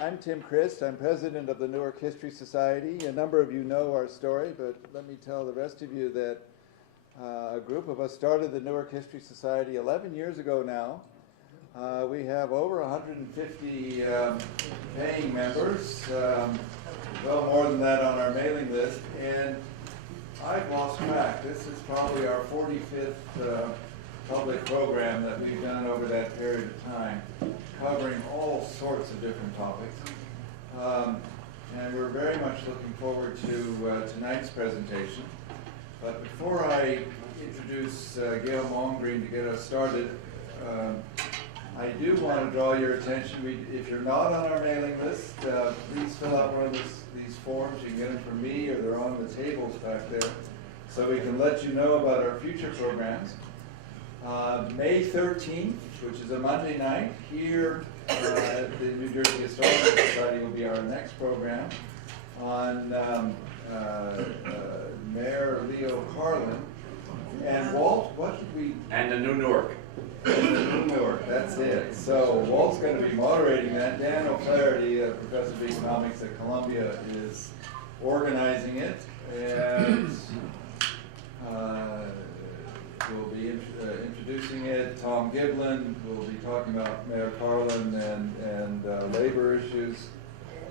I'm Tim Christ. I'm president of the Newark History Society. A number of you know our story, but let me tell the rest of you that a group of us started the Newark History Society 11 years ago now. We have over 150 paying members, well more than that on our mailing list, and I've lost track. This is probably our 45th public program that we've done over that period of time, covering all sorts of different topics. And we're very much looking forward to tonight's presentation. But before I introduce Gail Malmgreen to get us started, I do want to draw your attention. If you're not on our mailing list, please fill out one of these forms. You can get them from me, or they're on the tables back there, so we can let you know about our future programs. May 13th, which is a Monday night, here at the New Jersey Historical Society will be our next program on Mayor Leo Carlin. And Walt, what did we... And the New Newark. Newark, that's it. So Walt's going to be moderating that. Dan O'Flaherty, professor of economics at Columbia, is organizing it, and we'll be introducing it. Tom Giblin will be talking about Mayor Carlin and labor issues.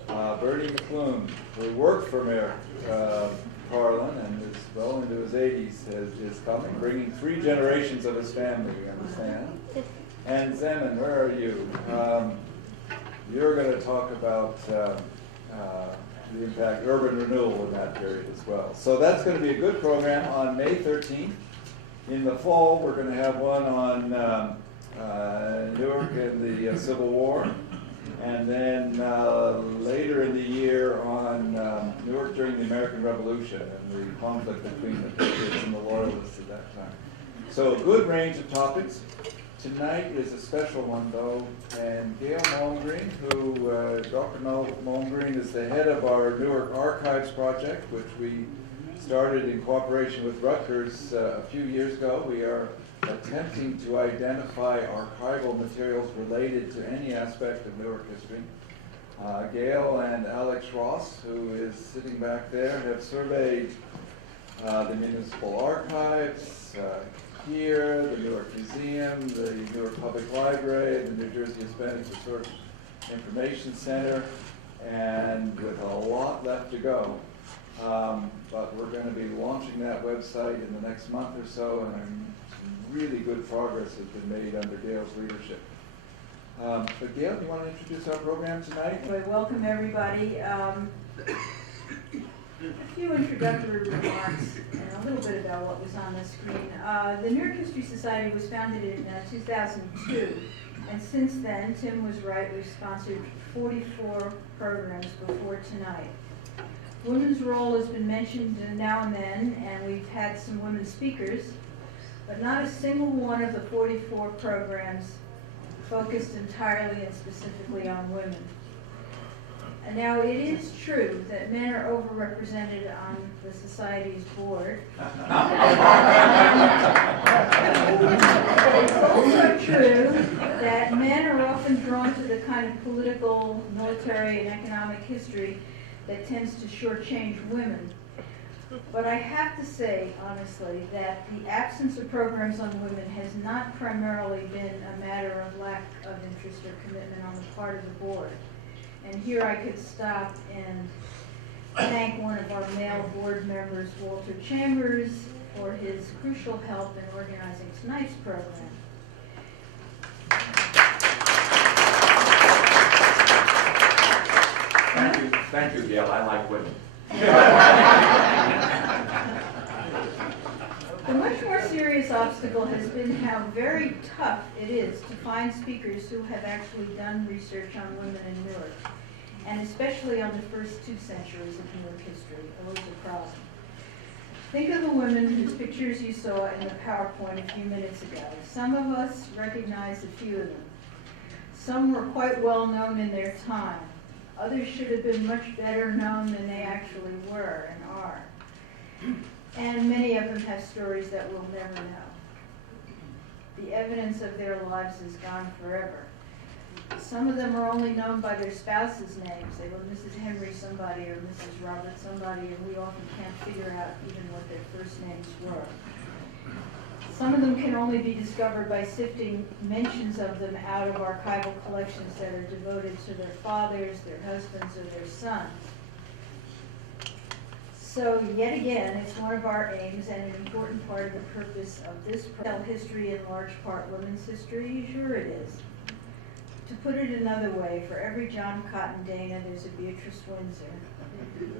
Bertie McClune, who worked for Mayor Carlin and is well into his 80s, is coming, bringing 3 generations of his family, you understand. And Zeman, where are you? You're going to talk about the impact urban renewal in that period as well. So that's going to be a good program on May 13th. In the fall, we're going to have one on Newark and the Civil War. And then later in the year on Newark during the American Revolution and the conflict between the Patriots and the Loyalists at that time. So a good range of topics. Tonight is a special one, though, and Gail Malmgreen, who, Dr. Malmgreen is the head of our Newark Archives project, which we started in cooperation with Rutgers a few years ago. We are attempting to identify archival materials related to any aspect of Newark history. Gail and Alex Ross, who is sitting back there, have surveyed the municipal archives here, the Newark Museum, the Newark Public Library, the New Jersey Hispanic Resource Information Center, and with a lot left to go. But we're going to be launching that website in the next month or so, and really good progress has been made under Gail's leadership. But Gail, do you want to introduce our program tonight? Well, welcome everybody. A few introductory remarks and a little bit about what was on the screen. The Newark History Society was founded in 2002, and since then, Tim was right, we've sponsored 44 programs before tonight. Women's role has been mentioned now and then, and we've had some women speakers, but not a single one of the 44 programs focused entirely and specifically on women. And now it is true that men are overrepresented on the society's board. It's also true that men are often drawn to the kind of political, military, and economic history that tends to shortchange women. But I have to say, honestly, that the absence of programs on women has not primarily been a matter of lack of interest or commitment on the part of the board. And here I could stop and thank one of our male board members, Walter Chambers, for his crucial help in organizing tonight's program. Thank you, Gail. I like women. The much more serious obstacle has been how very tough it is to find speakers who have actually done research on women in Newark, and especially on the first 2 centuries of Newark history. It was a problem. Think of the women whose pictures you saw in the PowerPoint a few minutes ago. Some of us recognize a few of them. Some were quite well known in their time. Others should have been much better known than they actually were and are. And many of them have stories that we'll never know. The evidence of their lives is gone forever. Some of them are only known by their spouse's names. They were Mrs. Henry somebody or Mrs. Robert somebody, and we often can't figure out even what their first names were. Some of them can only be discovered by sifting mentions of them out of archival collections that are devoted to their fathers, their husbands, or their sons. So yet again, it's one of our aims and an important part of the purpose of this tell history, in large part women's history. Sure it is. To put it another way, for every John Cotton Dana, there's a Beatrice Windsor,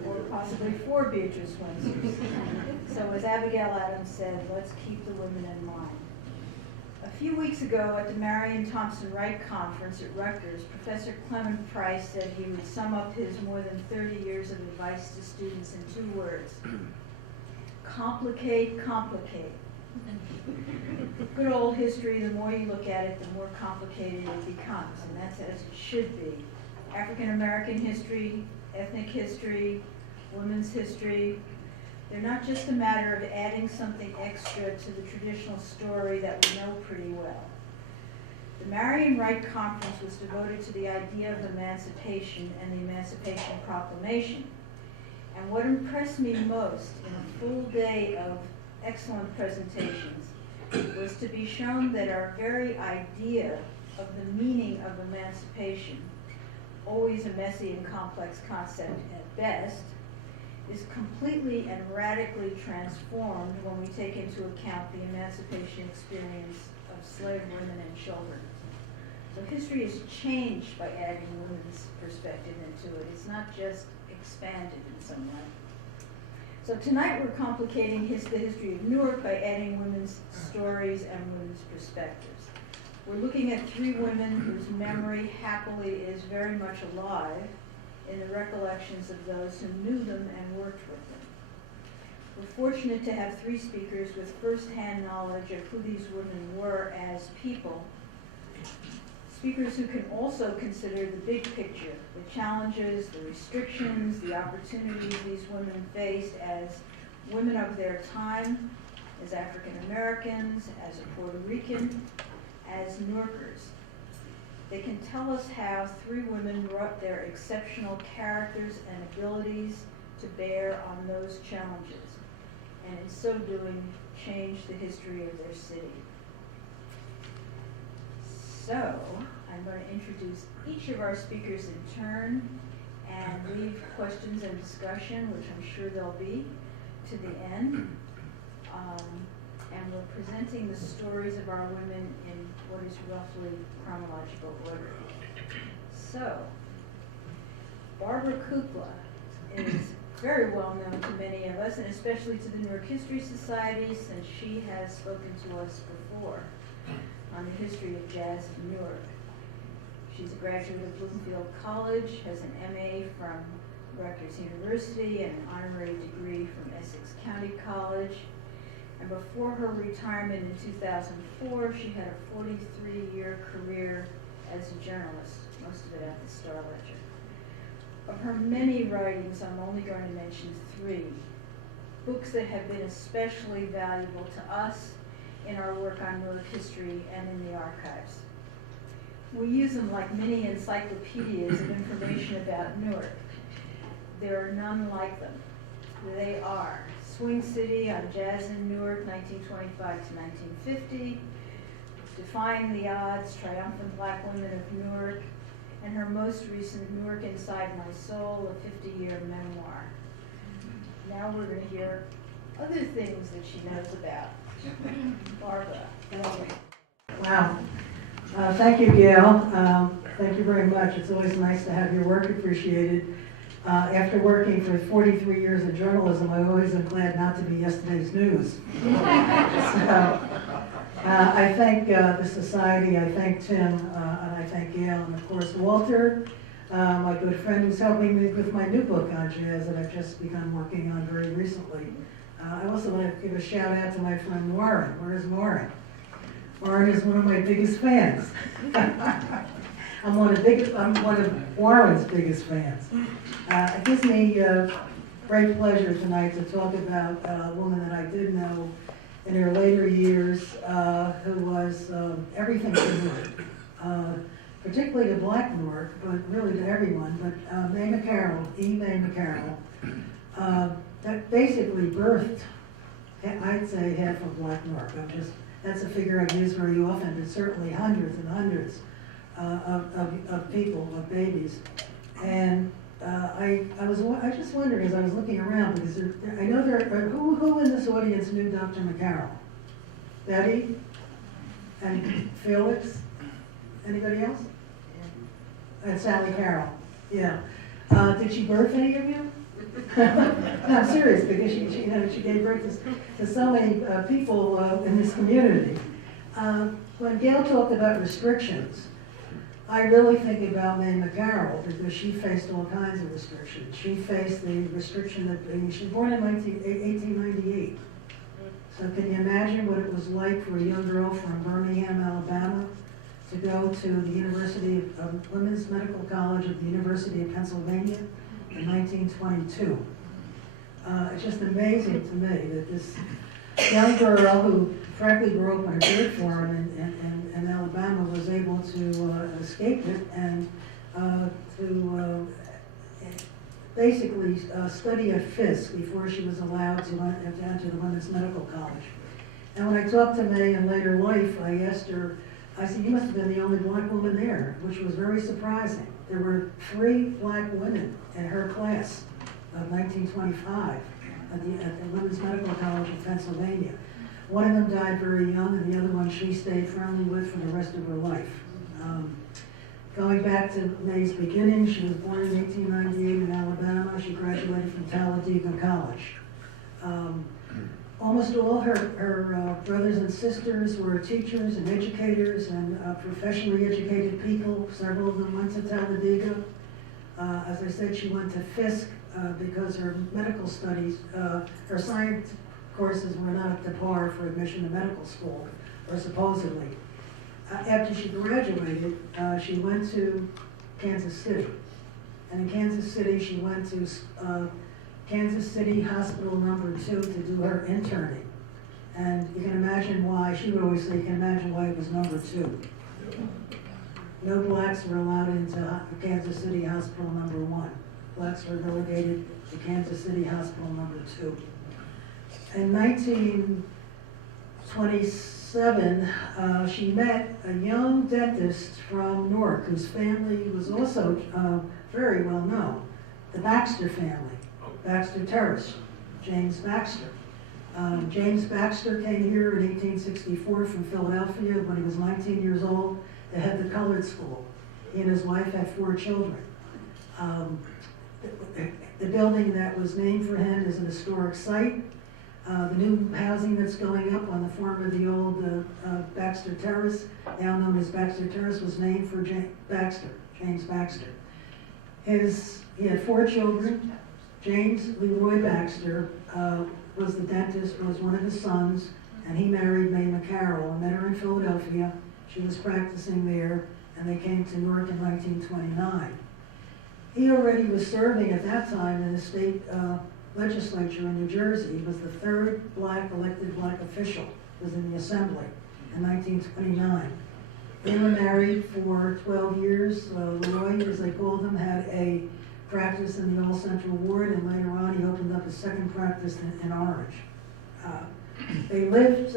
or possibly 4 Beatrice Windsors. So as Abigail Adams said, let's keep the women in mind. A few weeks ago at the Marion Thompson Wright Conference at Rutgers, Professor Clement Price said he would sum up his more than 30 years of advice to students in 2 words: complicate, complicate. Good old history, the more you look at it, the more complicated it becomes, and that's as it should be. African American history, ethnic history, women's history, they're not just a matter of adding something extra to the traditional story that we know pretty well. The Marion Wright Conference was devoted to the idea of emancipation and the Emancipation Proclamation. And what impressed me most in a full day of excellent presentations was to be shown that our very idea of the meaning of emancipation, always a messy and complex concept at best, is completely and radically transformed when we take into account the emancipation experience of slave women and children. So history is changed by adding women's perspective into it. It's not just expanded in some way. So tonight we're complicating the history of Newark by adding women's stories and women's perspectives. We're looking at 3 women whose memory happily is very much alive in the recollections of those who knew them and worked with them. We're fortunate to have 3 speakers with first-hand knowledge of who these women were as people. Speakers who can also consider the big picture, the challenges, the restrictions, the opportunities these women faced as women of their time, as African Americans, as a Puerto Rican, as Newarkers. They can tell us how 3 women brought their exceptional characters and abilities to bear on those challenges, and in so doing, change the history of their city. So, I'm going to introduce each of our speakers in turn and leave questions and discussion, which I'm sure there'll be, to the end. And we're presenting the stories of our women in what is roughly chronological order. So, Barbara Kukla is very well known to many of us, and especially to the Newark History Society, since she has spoken to us before on the history of jazz in Newark. She's a graduate of Bloomfield College, has an MA from Rutgers University and an honorary degree from Essex County College. And before her retirement in 2004, she had a 43-year career as a journalist, most of it at the Star-Ledger. Of her many writings, I'm only going to mention 3 books that have been especially valuable to us in our work on Newark history and in the archives. We use them like mini encyclopedias of information about Newark. There are none like them. They are Swing City on Jazz in Newark, 1925 to 1950, Defying the Odds, Triumphant Black Women of Newark, and her most recent Newark Inside My Soul, a 50-year memoir. Now we're going to hear other things that she knows about. Barbara. Wow. Thank you, Gail. Thank you very much. It's always nice to have your work appreciated. After working for 43 years in journalism, I always am glad not to be yesterday's news. So, I thank the Society, I thank Tim, and I thank Gail, and of course Walter, my good friend who's helping me with my new book on jazz that I've just begun working on very recently. I also want to give a shout out to my friend Warren. Where is Warren? Warren is one of my biggest fans. I'm one of Warren's biggest fans. It gives me great pleasure tonight to talk about a woman that I did know in her later years, who was everything to me. particularly to Black Newark, but really to everyone, but May McCarroll, May McCarroll, that basically birthed, I'd say, half of Black Newark. That's a figure I've used very often, but certainly hundreds and hundreds of people, of babies. And I was just wondering as I was looking around, because I know who in this audience knew Dr. McCarroll? Betty? And Felix? Anybody else? And Sally Carroll, yeah. Did she birth any of you? No, I'm serious, because she gave birth to so many people in this community. When Gail talked about restrictions, I really think about May McCarroll, because she faced all kinds of restrictions. She faced the restriction that, she was born in 1898. So can you imagine what it was like for a young girl from Birmingham, Alabama, to go to the University of Women's Medical College at the University of Pennsylvania in 1922. It's just amazing to me that this young girl who frankly grew up on a dirt farm in Alabama was able to escape it and to basically study at Fisk before she was allowed to enter the Women's Medical College. And when I talked to May in later life, I asked her, I said, you must have been the only Black woman there, which was very surprising. There were 3 Black women in her class of 1925 at the Women's Medical College of Pennsylvania. One of them died very young, and the other one she stayed friendly with for the rest of her life. Going back to May's beginning, she was born in 1898 in Alabama. She graduated from Talladega College. Almost all her brothers and sisters were teachers and educators and professionally educated people. Several of them went to Talladega. As I said, she went to Fisk because her medical studies, her science courses were not up to par for admission to medical school, or supposedly. After she graduated, she went to Kansas City. And in Kansas City, she went to Kansas City Hospital number 2 to do her interning. And you can imagine why, she would always say, you can imagine why it was number 2. No Blacks were allowed into Kansas City Hospital number 1. Blacks were relegated to Kansas City Hospital number 2. In 1927, she met a young dentist from Newark whose family was also very well known, the Baxter family, Baxter Terrace, James Baxter. James Baxter came here in 1864 from Philadelphia when he was 19 years old to head the colored school. He and his wife had 4 children. The building that was named for him is an historic site. The new housing that's going up on the former, the old Baxter Terrace, now known as Baxter Terrace, was named for James Baxter. He had 4 children. James Leroy Baxter was the dentist, was one of his sons, and he married May McCarroll. I met her in Philadelphia. She was practicing there, and they came to Newark in 1929. He already was serving at that time in the state legislature in New Jersey. He was the 3rd elected black official, was in the assembly in 1929. They were married for 12 years. Leroy, as they called him, had a practice in the All Central Ward, and later on he opened up a second practice in Orange. They lived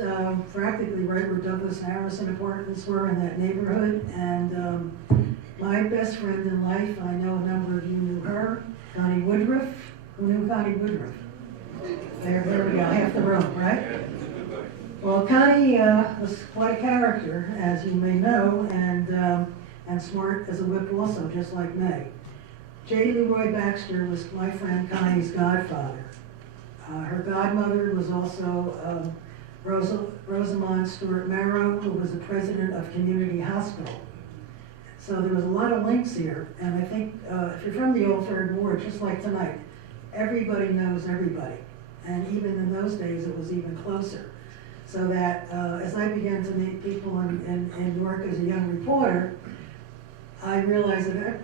practically right where Douglas Harrison apartments were in that neighborhood, and my best friend in life, I know a number of you knew her, Connie Woodruff. Who knew Connie Woodruff? There we go, half the room, right? Well, Connie was quite a character, as you may know, and smart as a whip also, just like May. J. Leroy Baxter was my friend Connie's godfather. Her godmother was also Rosamond Stewart Marrow, who was the president of Community Hospital. So there was a lot of links here, and I think if you're from the old 3rd Ward, just like tonight, everybody knows everybody. And even in those days, it was even closer. So that as I began to meet people in Newark as a young reporter, I realized that,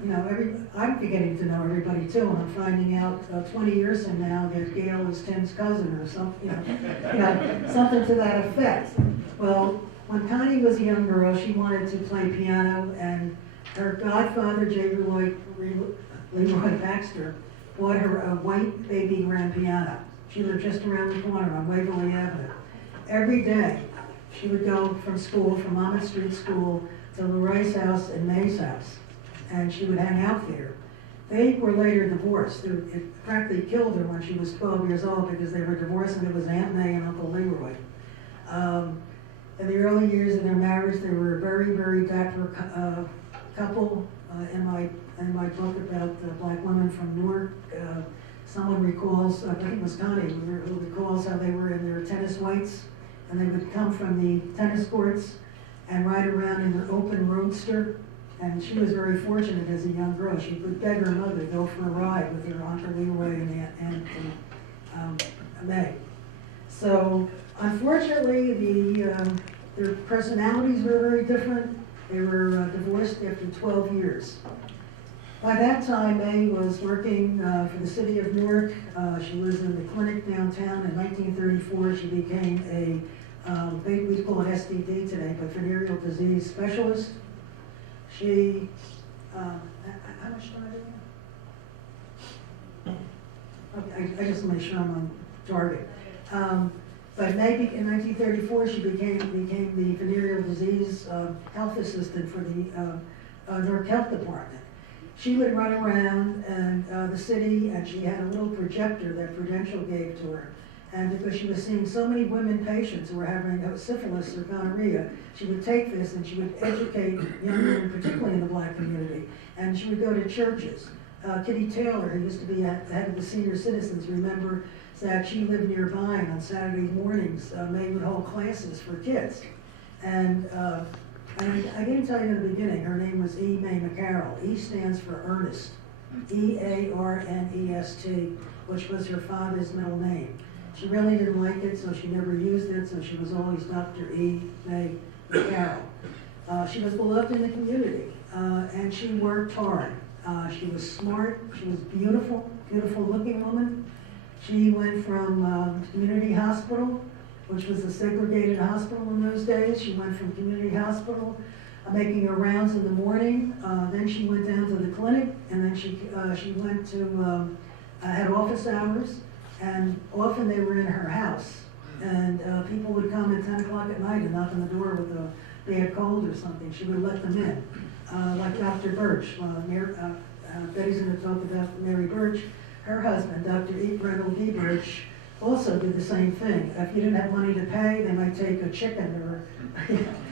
I'm beginning to know everybody too, and I'm finding out 20 years from now that Gail is Tim's cousin or something, something to that effect. Well, when Connie was a young girl, she wanted to play piano, and Her godfather, J. Leroy Baxter, bought her a white baby grand piano. She lived just around the corner on Waverly Avenue. Every day, she would go from school, from Monmouth Street School, to Leroy's house and May's house, and she would hang out there. They were later divorced. It practically killed her when she was 12 years old because they were divorced, and it was Aunt May and Uncle Leroy. In the early years of their marriage, they were a very, very dapper couple. In my book about the black women from Newark, someone recalls, I think it was Connie, who recalls how they were in their tennis whites, and they would come from the tennis courts and ride around in their open roadster. And she was very fortunate as a young girl. She would beg her mother to go for a ride with her Uncle Leroy and May. So unfortunately, their personalities were very different. They were divorced after 12 years. By that time, May was working for the city of Newark. She was in the clinic downtown. In 1934, she became a, we call it STD today, but venereal disease specialist. She, how much time do I have? Okay, I just want to make sure I'm on target. But maybe in 1934, she became the venereal disease health assistant for the Newark Health Department. She would run around and the city, and she had a little projector that Prudential gave to her. And because she was seeing so many women patients who were having syphilis or gonorrhea, she would take this and she would educate young women, particularly in the black community. And she would go to churches. Kitty Taylor, who used to be the head of the senior citizens, remember that she lived nearby, and on Saturday mornings, May would hold classes for kids. And I didn't tell you in the beginning, her name was E. May McCarroll. E stands for Ernest, E-A-R-N-E-S-T, which was her father's middle name. She really didn't like it, so she never used it, so she was always Dr. E. May McCarroll. She was beloved in the community, and she worked hard. She was smart, she was beautiful, beautiful looking woman. She went from community hospital, which was a segregated hospital in those days. She went from community hospital, making her rounds in the morning. Then she went down to the clinic, and then she went to, had office hours, and often they were in her house. And people would come at 10 o'clock at night and knock on the door with a bad cold or something. She would let them in, like Dr. Burch. Betty's going to talk about Mary Burch. Her husband, Dr. Reynolds E. Burch, also did the same thing. If you didn't have money to pay, they might take a chicken or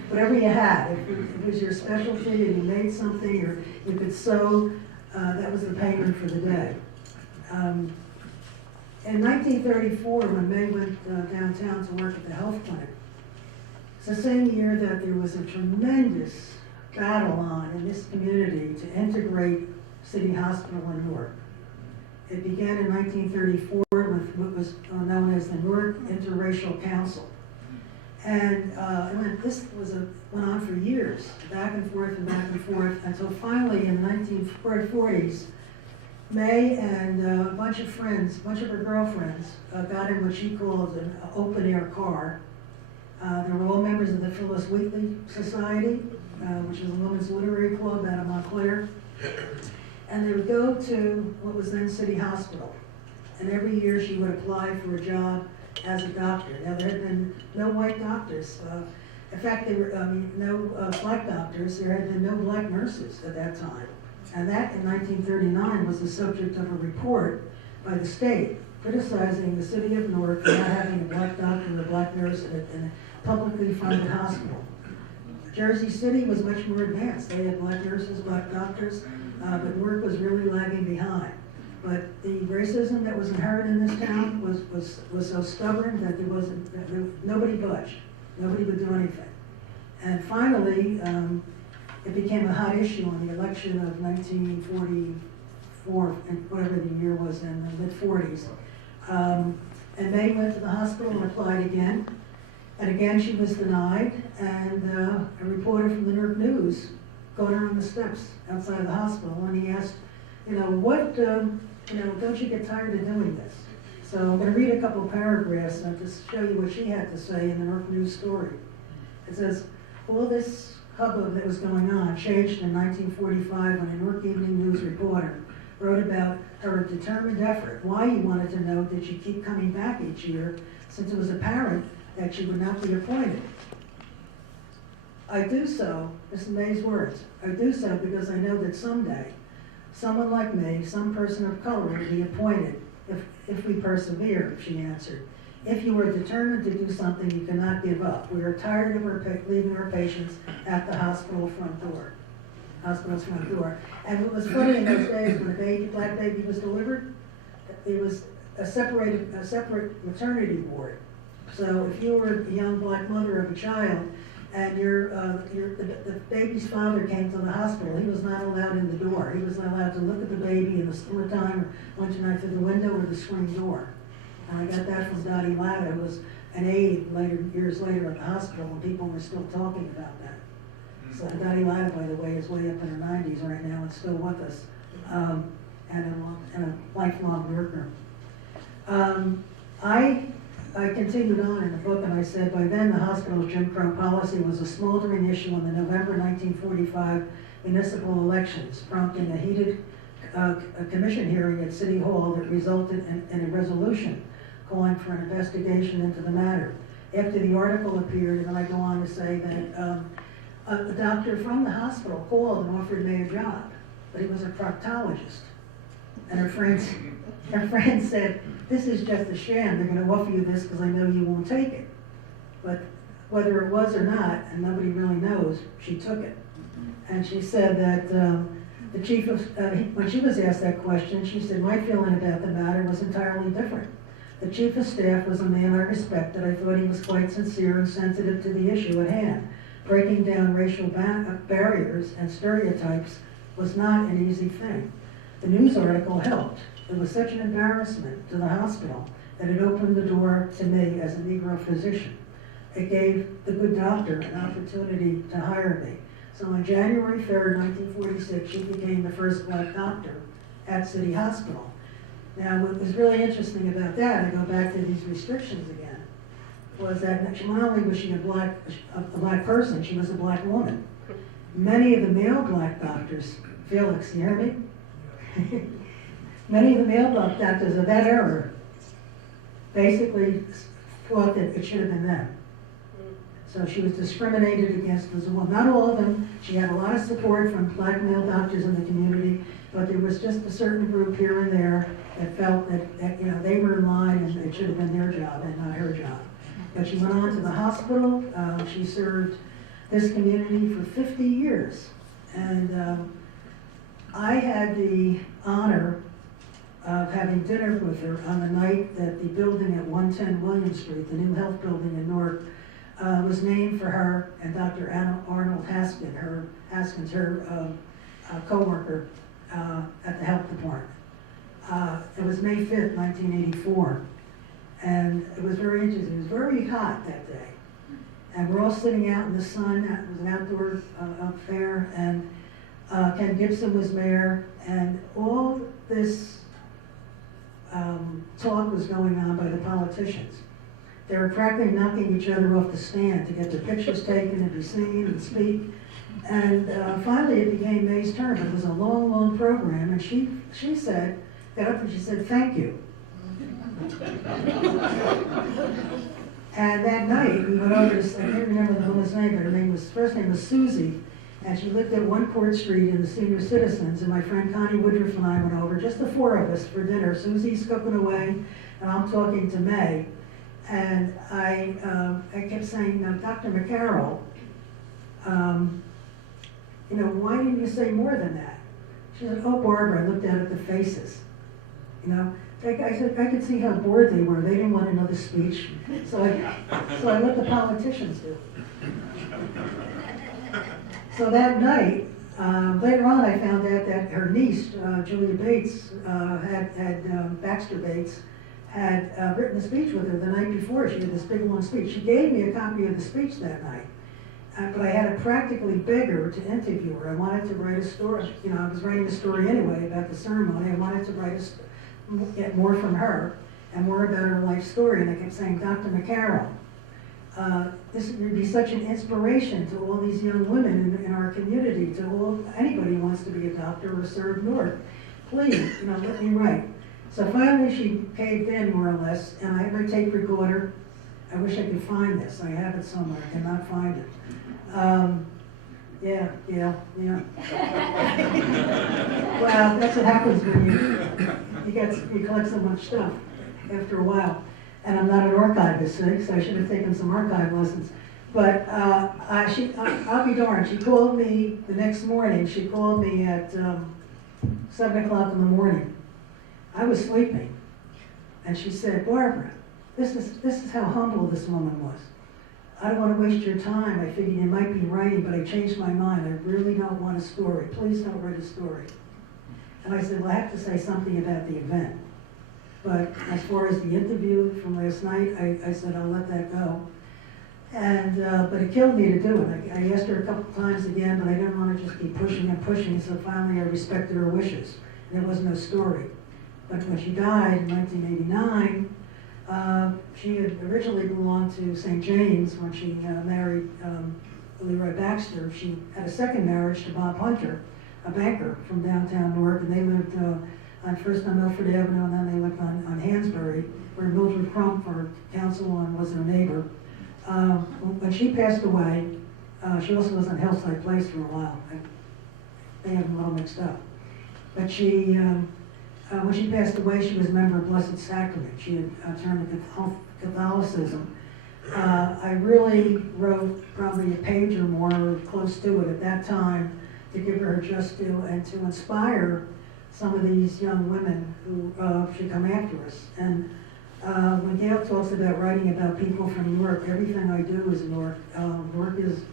whatever you had. If it was your specialty and you made something or you could sew, that was the payment for the day. In 1934, when May went downtown to work at the health clinic, it's the same year that there was a tremendous battle on in this community to integrate City Hospital in Newark. It began in 1934 with what was known as the Newark Interracial Council. And this went on for years, back and forth, until finally in the 1940s, May and a bunch of friends, a bunch of her girlfriends, got in what she called an open-air car. They were all members of the Phyllis Wheatley Society, which is a women's literary club out of Montclair. And they would go to what was then City Hospital. And every year she would apply for a job as a doctor. Now there had been no white doctors. In fact, no black doctors. There had been no black nurses at that time. And that in 1939 was the subject of a report by the state criticizing the city of Newark for not having a black doctor or a black nurse in a publicly funded hospital. Jersey City was much more advanced. They had black nurses, black doctors, but Newark was really lagging behind. But the racism that was inherent in this town was so stubborn that nobody budged. Nobody would do anything. And finally, it became a hot issue on the election of 1944, and whatever the year was in the mid-40s. And May went to the hospital and applied again. And again, she was denied. And a reporter from the Newark News got her on the steps outside of the hospital, and he asked, don't you get tired of doing this? So I'm going to read a couple of paragraphs to show you what she had to say in the Newark News story. It says, all this hubbub that was going on changed in 1945 when a Newark Evening News reporter wrote about her determined effort, why he wanted to know did she keep coming back each year, since it was apparent that she would not be appointed. I do so, this is May's words, I do so because I know that someday, someone like me, some person of color, will be appointed if we persevere, she answered. If you are determined to do something, you cannot give up. We are tired of leaving our patients at the hospital's front door. And what was funny in those days, when a black baby was delivered, it was a separate maternity ward. So if you were a young black mother of a child, and the baby's father came to the hospital, he was not allowed in the door. He was not allowed to look at the baby in the summertime or lunch night through the window or the screen door. And I got that from Dottie Latta, who was an aide years later at the hospital when people were still talking about that. So Dottie Latta, by the way, is way up in her 90s right now and still with us, and a lifelong worker. I continued on in the book and I said, by then the hospital's Jim Crow policy was a smoldering issue in the November 1945 municipal elections, prompting a heated commission hearing at City Hall that resulted in a resolution calling for an investigation into the matter. After the article appeared, and then I go on to say that a doctor from the hospital called and offered me a job, but he was a proctologist. And her friend said, this is just a sham, they're gonna offer you this because I know you won't take it. But whether it was or not, and nobody really knows, she took it. And she said that the chief of, when she was asked that question, she said, my feeling about the matter was entirely different. The chief of staff was a man I respected. I thought he was quite sincere and sensitive to the issue at hand. Breaking down racial barriers and stereotypes was not an easy thing. The news article helped. It was such an embarrassment to the hospital that it opened the door to me as a Negro physician. It gave the good doctor an opportunity to hire me. So on January 3rd, 1946, she became the first black doctor at City Hospital. Now, what was really interesting about that, I go back to these restrictions again, was that not only was she a black person, she was a black woman. Many of the male black doctors, Felix, you hear me? Many of the male doctors of that era basically thought that it should have been them. So she was discriminated against as a woman. Not all of them. She had a lot of support from black male doctors in the community, but there was just a certain group here and there that felt that you know, they were in line and it should have been their job and not her job. But she went on to the hospital. She served this community for 50 years. And I had the honor of having dinner with her on the night that the building at 110 William Street, the new health building in Newark, was named for her and Dr. Arnold Haskins, her co-worker at the health department. It was May 5th, 1984. And it was very interesting. It was very hot that day. And we're all sitting out in the sun. It was an outdoor affair. And Ken Gibson was mayor. And all this talk was going on by the politicians. They were practically knocking each other off the stand to get their pictures taken and be seen and speak. And finally it became May's turn. It was a long, long program. And she said, got up and she said, thank you. And that night we went over to, I can't remember the woman's name, but her first name was Susie. And she lived at 1 Court Street in the Senior Citizens, and my friend Connie Woodruff and I went over, just the 4 of us, for dinner. Susie's cooking away, and I'm talking to May. And I kept saying, Dr. McCarroll, you know, why didn't you say more than that? She said, oh, Barbara, I looked out at the faces. You know, I said, I could see how bored they were. They didn't want another speech. So I let the politicians do it. So that night, later on I found out that her niece, Julia Bates, Baxter Bates, had written a speech with her the night before. She did this big long speech. She gave me a copy of the speech that night. But I had to practically beg her to interview her. I wanted to write a story. You know, I was writing a story anyway about the ceremony. I wanted to get more from her and more about her life story. And I kept saying, Dr. McCarroll, This would be such an inspiration to all these young women in our community, to anybody who wants to be a doctor or serve Newark. Please, let me write. So finally she caved in more or less, and I have my tape recorder. I wish I could find this. I have it somewhere. I cannot find it. Yeah. Well, that's what happens when you collect so much stuff after a while. And I'm not an archivist, so I should have taken some archive lessons. But I'll be darned. She called me the next morning. She called me at 7 o'clock in the morning. I was sleeping, and she said, "Barbara, this is how humble this woman was. I don't want to waste your time. I figured you might be writing, but I changed my mind. I really don't want a story. Please don't write a story." And I said, "Well, I have to say something about the event. But as far as the interview from last night, I said, I'll let that go." And, but it killed me to do it. I asked her a couple times again, but I didn't want to just keep pushing and pushing, so finally I respected her wishes. There was no story. But when she died in 1989, she had originally belonged to St. James when she married Leroy Baxter. She had a second marriage to Bob Hunter, a banker from downtown Newark, and they lived first on Milford Avenue, and then they lived on Hansbury, where Mildred Crump, our councilwoman, was their neighbor. When she passed away, she also was on Hillside Place for a while. They have them a little mixed up. But when she passed away, she was a member of Blessed Sacrament. She had turned to Catholicism. I really wrote probably a page or more, or close to it at that time, to give her just due and to inspire some of these young women who should come after us. And when Gail talks about writing about people from Newark, everything I do is Newark. Newark is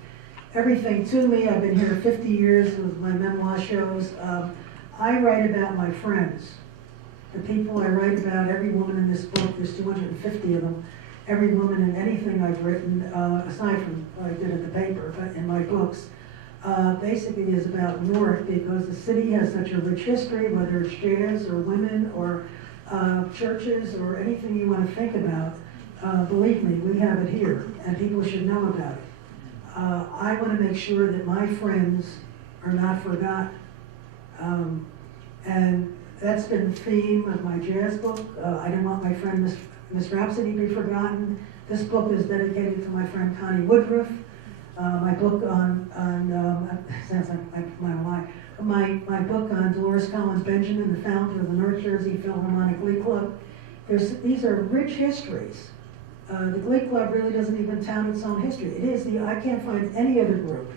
everything to me. I've been here 50 years with my memoir shows. I write about my friends, the people I write about. Every woman in this book, there's 250 of them. Every woman in anything I've written, aside from what I did at the paper, but in my books, basically is about Newark, because the city has such a rich history, whether it's jazz or women or churches or anything you want to think about. Believe me, we have it here, and people should know about it. I want to make sure that my friends are not forgotten. And that's been the theme of my jazz book. I don't want my friend Miss Rhapsody to be forgotten. This book is dedicated to my friend Connie Woodruff. My book sounds like my book on Dolores Collins Benjamin, the founder of the North Jersey Philharmonic Glee Club. These are rich histories. The Glee Club really doesn't even tout its own history. It is I can't find any other group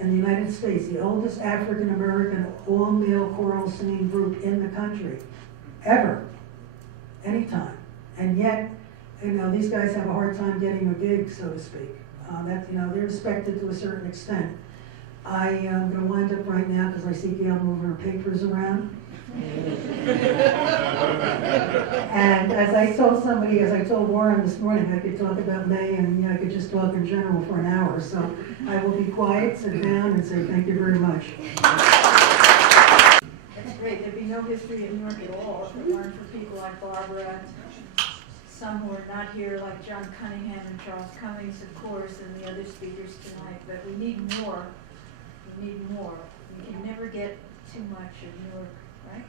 in the United States, the oldest African-American all-male choral singing group in the country, ever, anytime. And yet, these guys have a hard time getting a gig, so to speak. They're respected to a certain extent. I am going to wind up right now because I see Gail moving her papers around. And as I told Warren this morning, I could talk about May, and I could just talk in general for an hour. So I will be quiet, sit down, and say thank you very much. That's great. There'd be no history of Newark at all if it weren't for people like Barbara, some who are not here, like John Cunningham and Charles Cummings, of course, and the other speakers tonight. But we need more. We need more. We can never get too much of Newark, right?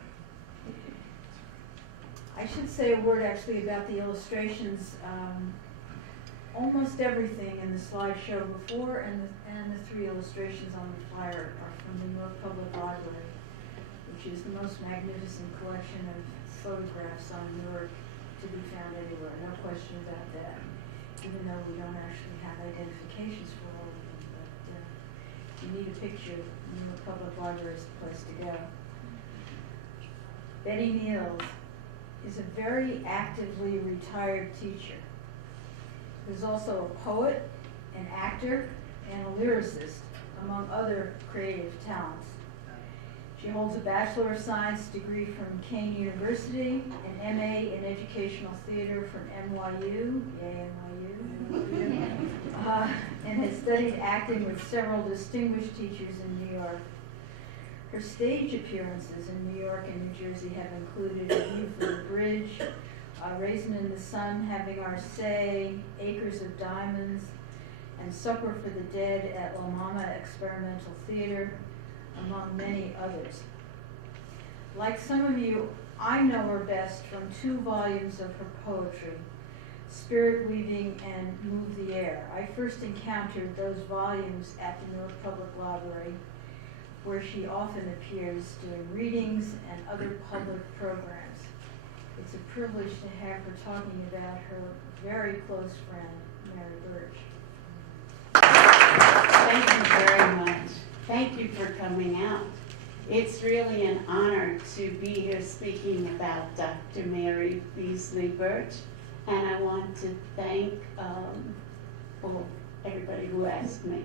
I should say a word actually about the illustrations. Almost everything in the slideshow before and the three illustrations on the flyer are from the Newark Public Library, which is the most magnificent collection of photographs on Newark to be found anywhere. No question about that, even though we don't actually have identifications for all of them. But if you need a picture, the Newark Public Library is the place to go. Betty Neals is a very actively retired teacher who's also a poet, an actor, and a lyricist, among other creative talents. She holds a Bachelor of Science degree from Kane University, an MA in Educational Theater from NYU, yay NYU, and has studied acting with several distinguished teachers in New York. Her stage appearances in New York and New Jersey have included A View from the Bridge, Raisin in the Sun, Having Our Say, Acres of Diamonds, and Supper for the Dead at La Mama Experimental Theater, among many others. Like some of you, I know her best from 2 volumes of her poetry, Spirit Weaving and Move the Air. I first encountered those volumes at the Newark Public Library, where she often appears doing readings and other public programs. It's a privilege to have her talking about her very close friend, Mary Burch. Thank you very much. Thank you for coming out. It's really an honor to be here speaking about Dr. Mary Beasley Burch, and I want to thank everybody who asked me.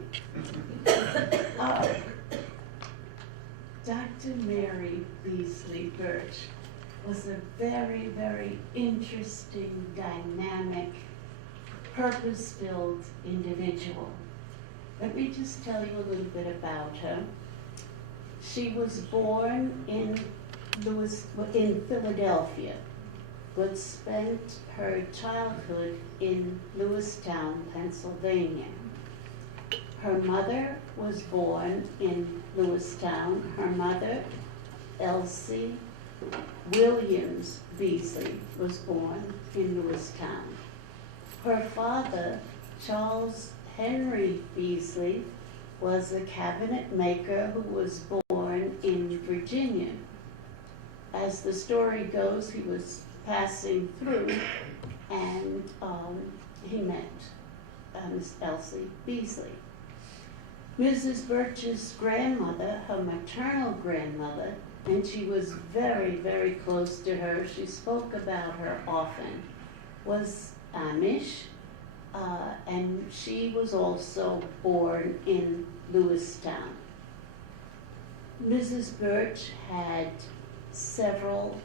Dr. Mary Beasley Burch was a very, very interesting, dynamic, purpose-filled individual. Let me just tell you a little bit about her. She was born in Philadelphia, but spent her childhood in Lewistown, Pennsylvania. Her mother was born in Lewistown. Her mother, Elsie Williams Beasley, was born in Lewistown. Her father, Charles Henry Beasley, was a cabinet maker who was born in Virginia. As the story goes, he was passing through and he met Miss Elsie Beasley. Mrs. Burch's grandmother, her maternal grandmother, and she was very, very close to her, she spoke about her often, was Amish, and she was also born in Lewistown. Mrs. Burch had several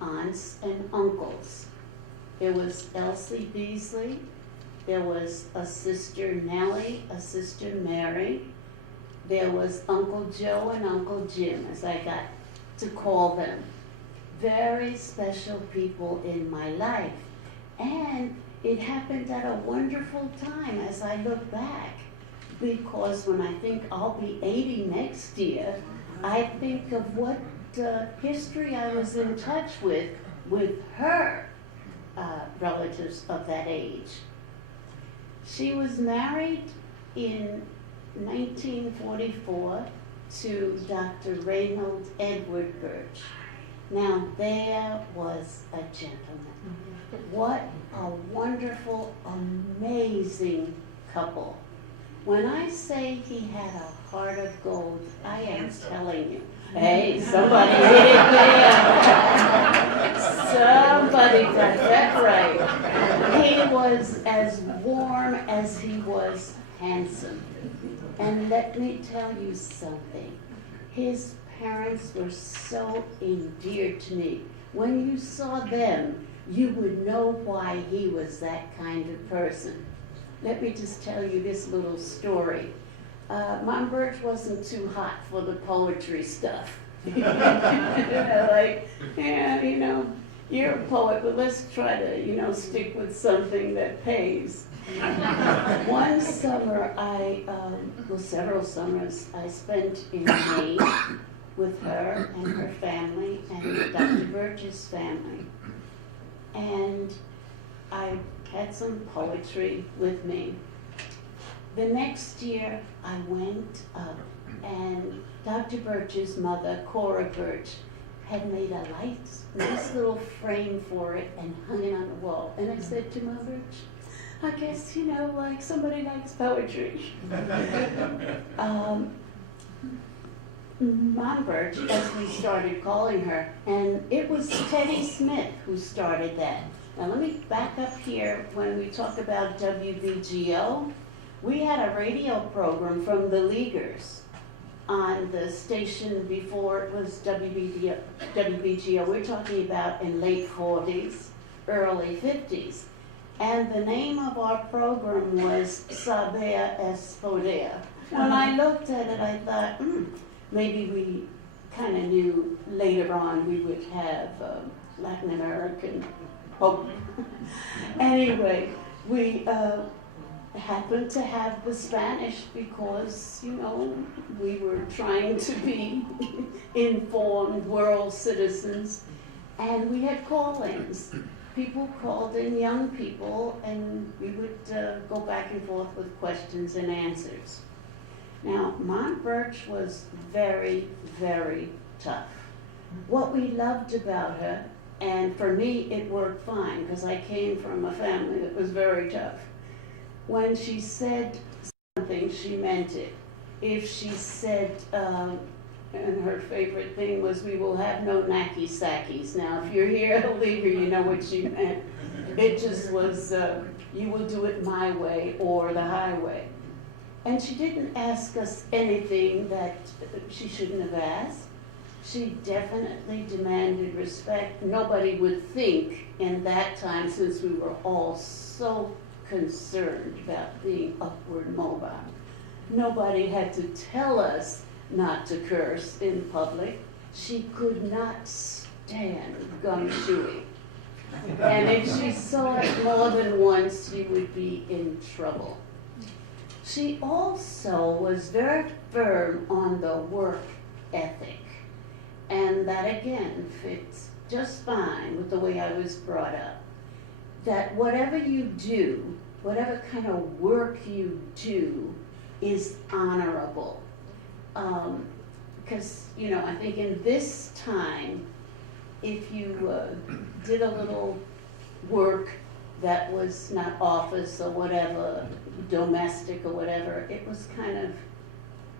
aunts and uncles. There was Elsie Beasley, there was a sister Nellie, a sister Mary, there was Uncle Joe and Uncle Jim, as I got to call them. Very special people in my life. And it happened at a wonderful time as I look back, because when I think I'll be 80 next year, I think of what history I was in touch with her relatives of that age. She was married in 1944 to Dr. Reynold Edward Burch. Now there was a gentleman. What a wonderful, amazing couple. When I say he had a heart of gold, I am telling you. Hey, somebody hit it there. Somebody got that right. He was as warm as he was handsome. And let me tell you something. His parents were so endeared to me. When you saw them, you would know why he was that kind of person. Let me just tell you this little story. Mom Burch wasn't too hot for the poetry stuff. Like, yeah, you're a poet, but let's try to, stick with something that pays. One summer, several summers, I spent in Maine with her and her family and Dr. Burch's family. And I had some poetry with me. The next year, I went up, and Dr. Burch's mother, Cora Burch, had made a nice little frame for it and hung it on the wall. And I said to Mom Burch, I guess, like somebody likes poetry. Mom Burch, as we started calling her, and it was Teddy Smith who started that. Now let me back up here. When we talk about WBGO, we had a radio program from the Leaguers on the station before it was WBGO. We're talking about in late 40s, early 50s. And the name of our program was Saber Espodea. When I looked at it, I thought, maybe we kind of knew later on we would have Latin American Oh. Anyway, we happened to have the Spanish because, you know, we were trying to be informed world citizens, and we had call-ins. People called in, young people, and we would go back and forth with questions and answers. Now, Mount Burch was very, very tough. What we loved about her, and for me it worked fine because I came from a family that was very tough. When she said something, she meant it. If she said, and her favorite thing was, "We will have no knacky sackies." Now, if you're here at Olga, you know what she meant. It just was, you will do it my way or the highway. And she didn't ask us anything that she shouldn't have asked. She definitely demanded respect. Nobody would think in that time, since we were all so concerned about being upward mobile, nobody had to tell us not to curse in public. She could not stand gum chewing. And if she saw it more than once, she would be in trouble. She also was very firm on the work ethic. And that again fits just fine with the way I was brought up. That whatever you do, whatever kind of work you do, is honorable. Because, you know, I think in this time, if you did a little work that was not office or whatever, domestic or whatever, it was kind of,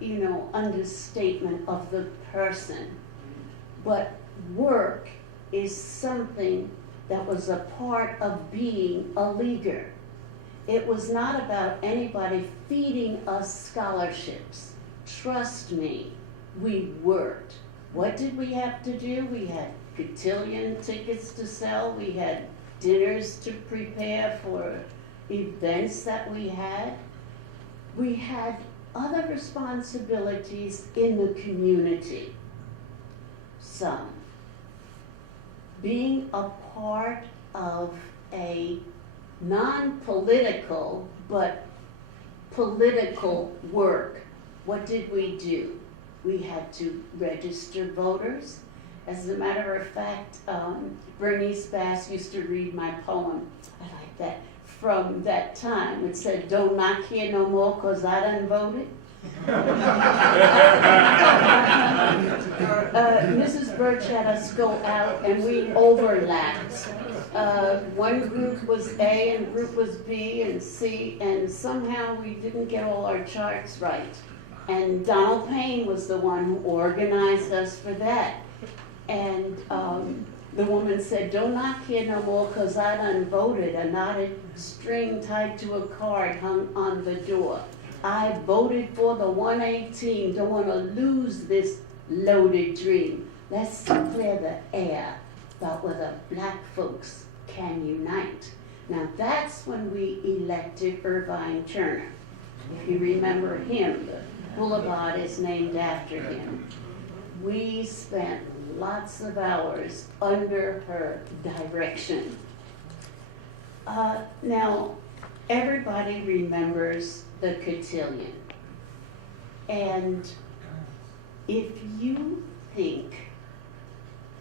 you know, understatement of the person. But work is something that was a part of being a leaguer. It was not about anybody feeding us scholarships. Trust me, we worked. What did we have to do? We had cotillion tickets to sell. We had dinners to prepare for events that we had. We had other responsibilities in the community. Some. Being a part of a non-political but political work. What did we do? We had to register voters. As a matter of fact, Bernice Bass used to read my poem. I like that. From that time, it said, "Don't knock here no more, 'cause I done voted." Mrs. Burch had us go out and we overlapped. One group was A and group was B and C, and somehow we didn't get all our charts right. And Donald Payne was the one who organized us for that. And the woman said, "Don't knock here no more, 'cause I done voted." A knotted string tied to a card hung on the door. I voted for the 118. Don't want to lose this loaded dream. Let's clear the air about whether black folks can unite. Now that's when we elected Irvine Turner. If you remember him, the boulevard is named after him. We spent lots of hours under her direction. Now, everybody remembers the cotillion. And if you think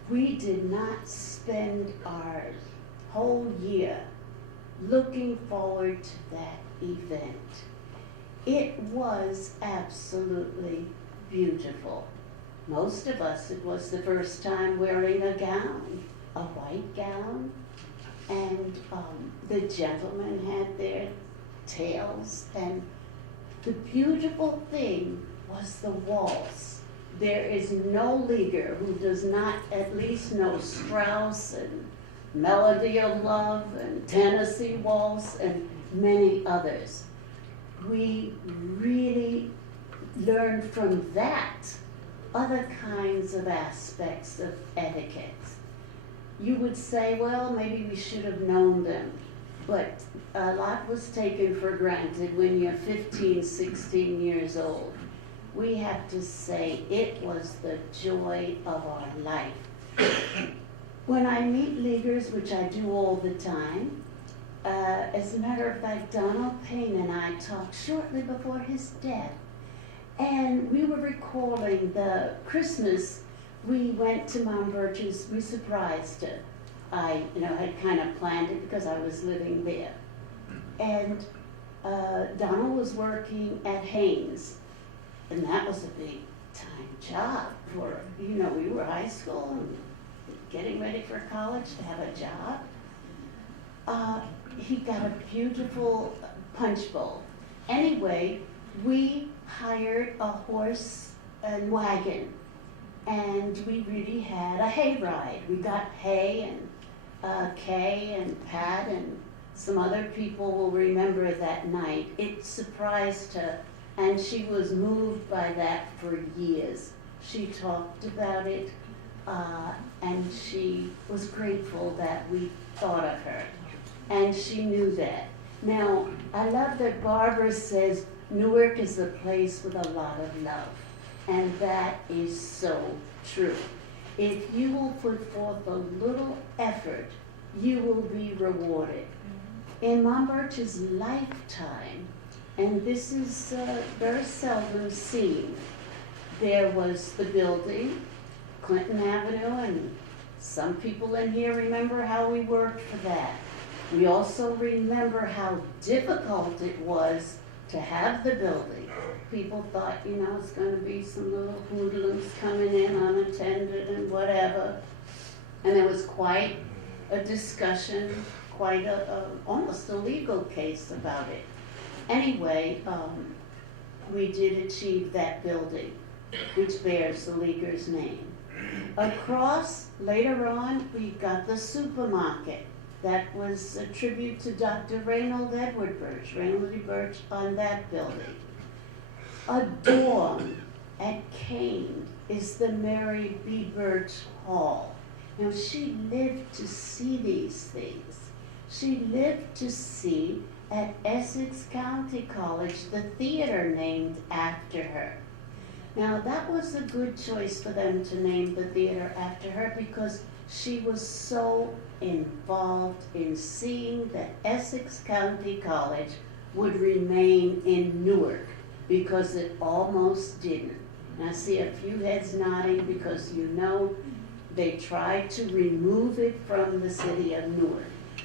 we did not spend our whole year looking forward to that event, it was absolutely beautiful. Most of us, it was the first time wearing a gown, a white gown, and the gentlemen had their tails, and the beautiful thing was the waltz. There is no leaguer who does not at least know Strauss and Melody of Love and Tennessee Waltz and many others. We really learned from that other kinds of aspects of etiquette. You would say, well, maybe we should have known them, but a lot was taken for granted when you're 15, 16 years old. We have to say it was the joy of our life. When I meet leaguers, which I do all the time, as a matter of fact, Donald Payne and I talked shortly before his death, and we were recalling the Christmas we went to Mom Burch's. We surprised her. I, had kind of planned it because I was living there. And Donald was working at Haynes, and that was a big time job for, we were high school and getting ready for college to have a job. He got a beautiful punch bowl. Anyway, we hired a horse and wagon, and we really had a hay ride. We got hay, and Kay and Pat and some other people will remember that night. It surprised her, and she was moved by that for years. She talked about it, and she was grateful that we thought of her, and she knew that. Now, I love that Barbara says Newark is a place with a lot of love, and that is so true. If you will put forth a little effort, you will be rewarded. In Mom Burch's lifetime, and this is very seldom seen, there was the building, Clinton Avenue, and some people in here remember how we worked for that. We also remember how difficult it was to have the building. People thought, it's going to be some little hoodlums coming in unattended and whatever. And there was quite a discussion, quite almost a legal case about it. Anyway, we did achieve that building, which bears the Leaguer's name. Across, later on, we got the supermarket. That was a tribute to Dr. Reynold Edward Burch, Reynold E. Burch on that building. A dorm at Kane is the Mary B. Burch Hall. Now, she lived to see these things. She lived to see at Essex County College the theater named after her. Now, that was a good choice for them to name the theater after her because she was so involved in seeing that Essex County College would remain in Newark because it almost didn't. And I see a few heads nodding because they tried to remove it from the city of Newark.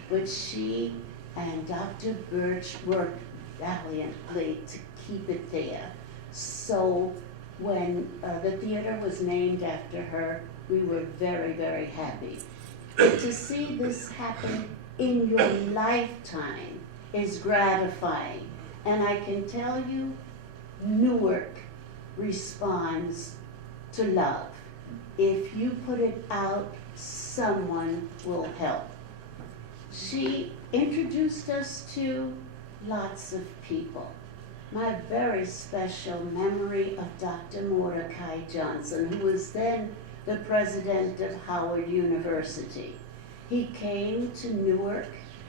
But she and Dr. Burch worked valiantly to keep it there. So when the theater was named after her, we were very, very happy. But to see this happen in your lifetime is gratifying. And I can tell you, Newark responds to love. If you put it out, someone will help. She introduced us to lots of people. My very special memory of Dr. Mordecai Johnson, who was then the president of Howard University. He came to Newark,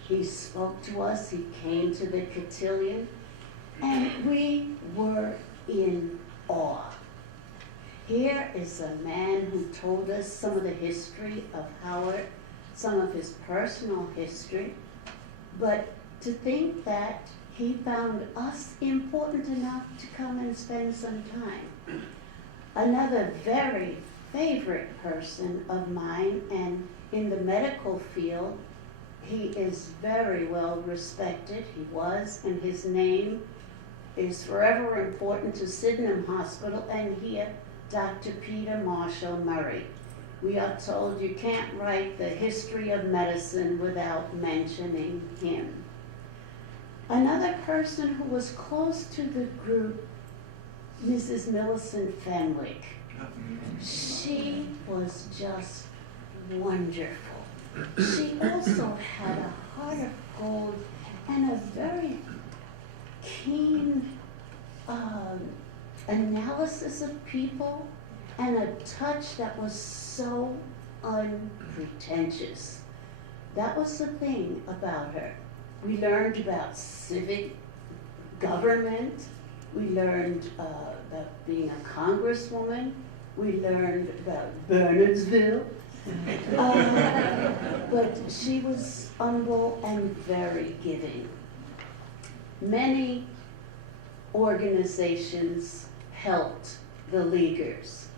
he spoke to us, he came to the cotillion, and we were in awe. Here is a man who told us some of the history of Howard, some of his personal history, but to think that he found us important enough to come and spend some time. Another very favorite person of mine, and in the medical field, he is very well respected. He was, and his name is forever important to Sydenham Hospital, and here, Dr. Peter Marshall Murray. We are told you can't write the history of medicine without mentioning him. Another person who was close to the group, Mrs. Millicent Fenwick. She was just wonderful. She also had a heart of gold and a very keen analysis of people and a touch that was so unpretentious. That was the thing about her. We learned about civic government. We learned about being a congresswoman. We learned about Bernardsville. But she was humble and very giving. Many organizations helped the Leaguers.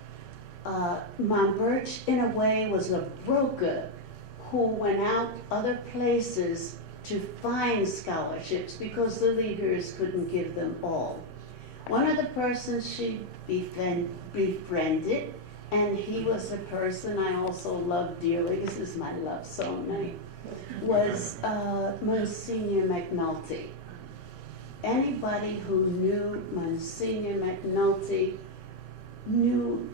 Mom Burch, in a way, was a broker who went out other places to find scholarships because the Leaguers couldn't give them all. One of the persons she befriended, and he was a person I also love dearly, this is my love soulmate, was Monsignor McNulty. Anybody who knew Monsignor McNulty knew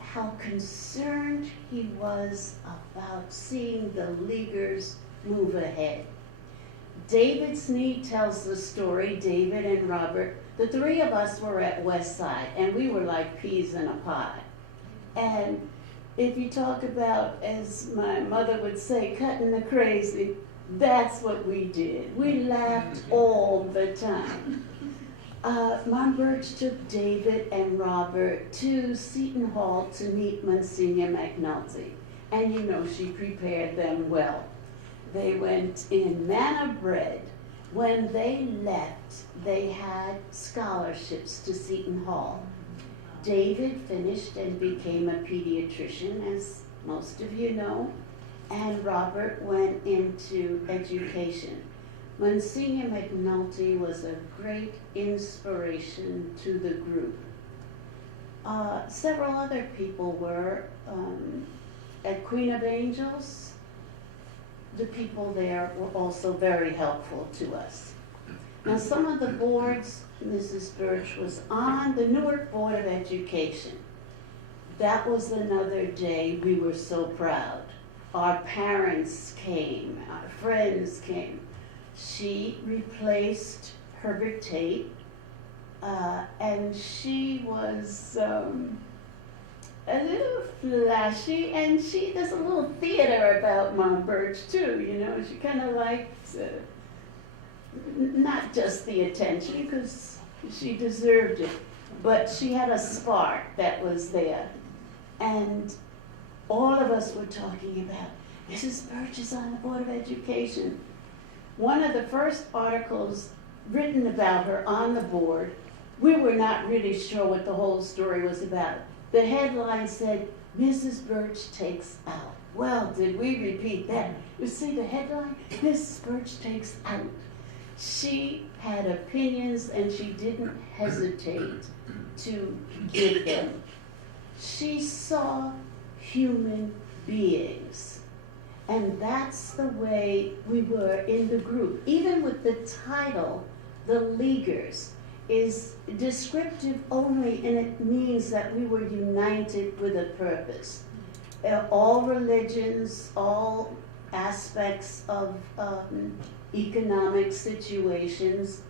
how concerned he was about seeing the Leaguers move ahead. David Sneed tells the story, David and Robert, the three of us were at Westside, and we were like peas in a pod. And if you talk about, as my mother would say, cutting the crazy, that's what we did. We laughed all the time. Mom Burch took David and Robert to Seton Hall to meet Monsignor McNulty. And you know, she prepared them well. They went in manna bread. When they left, they had scholarships to Seton Hall. David finished and became a pediatrician, as most of you know, and Robert went into education. Monsignor McNulty was a great inspiration to the group. Several other people were. At Queen of Angels, the people there were also very helpful to us. Now, some of the boards, Mrs. Burch was on the Newark Board of Education. That was another day we were so proud. Our parents came, our friends came. She replaced Herbert Tate, and she was a little flashy, and there's a little theater about Mom Burch too, you know. She kind of liked not just the attention, because she deserved it, but she had a spark that was there. And all of us were talking about, Mrs. Burch is on the Board of Education. One of the first articles written about her on the board, we were not really sure what the whole story was about. The headline said, Mrs. Burch takes out. Well, did we repeat that? You see the headline? Mrs. Burch takes out. She had opinions and she didn't hesitate to give them. She saw human beings. And that's the way we were in the group. Even with the title, The Leaguers, is descriptive only, and it means that we were united with a purpose. All religions, all aspects of economic situations.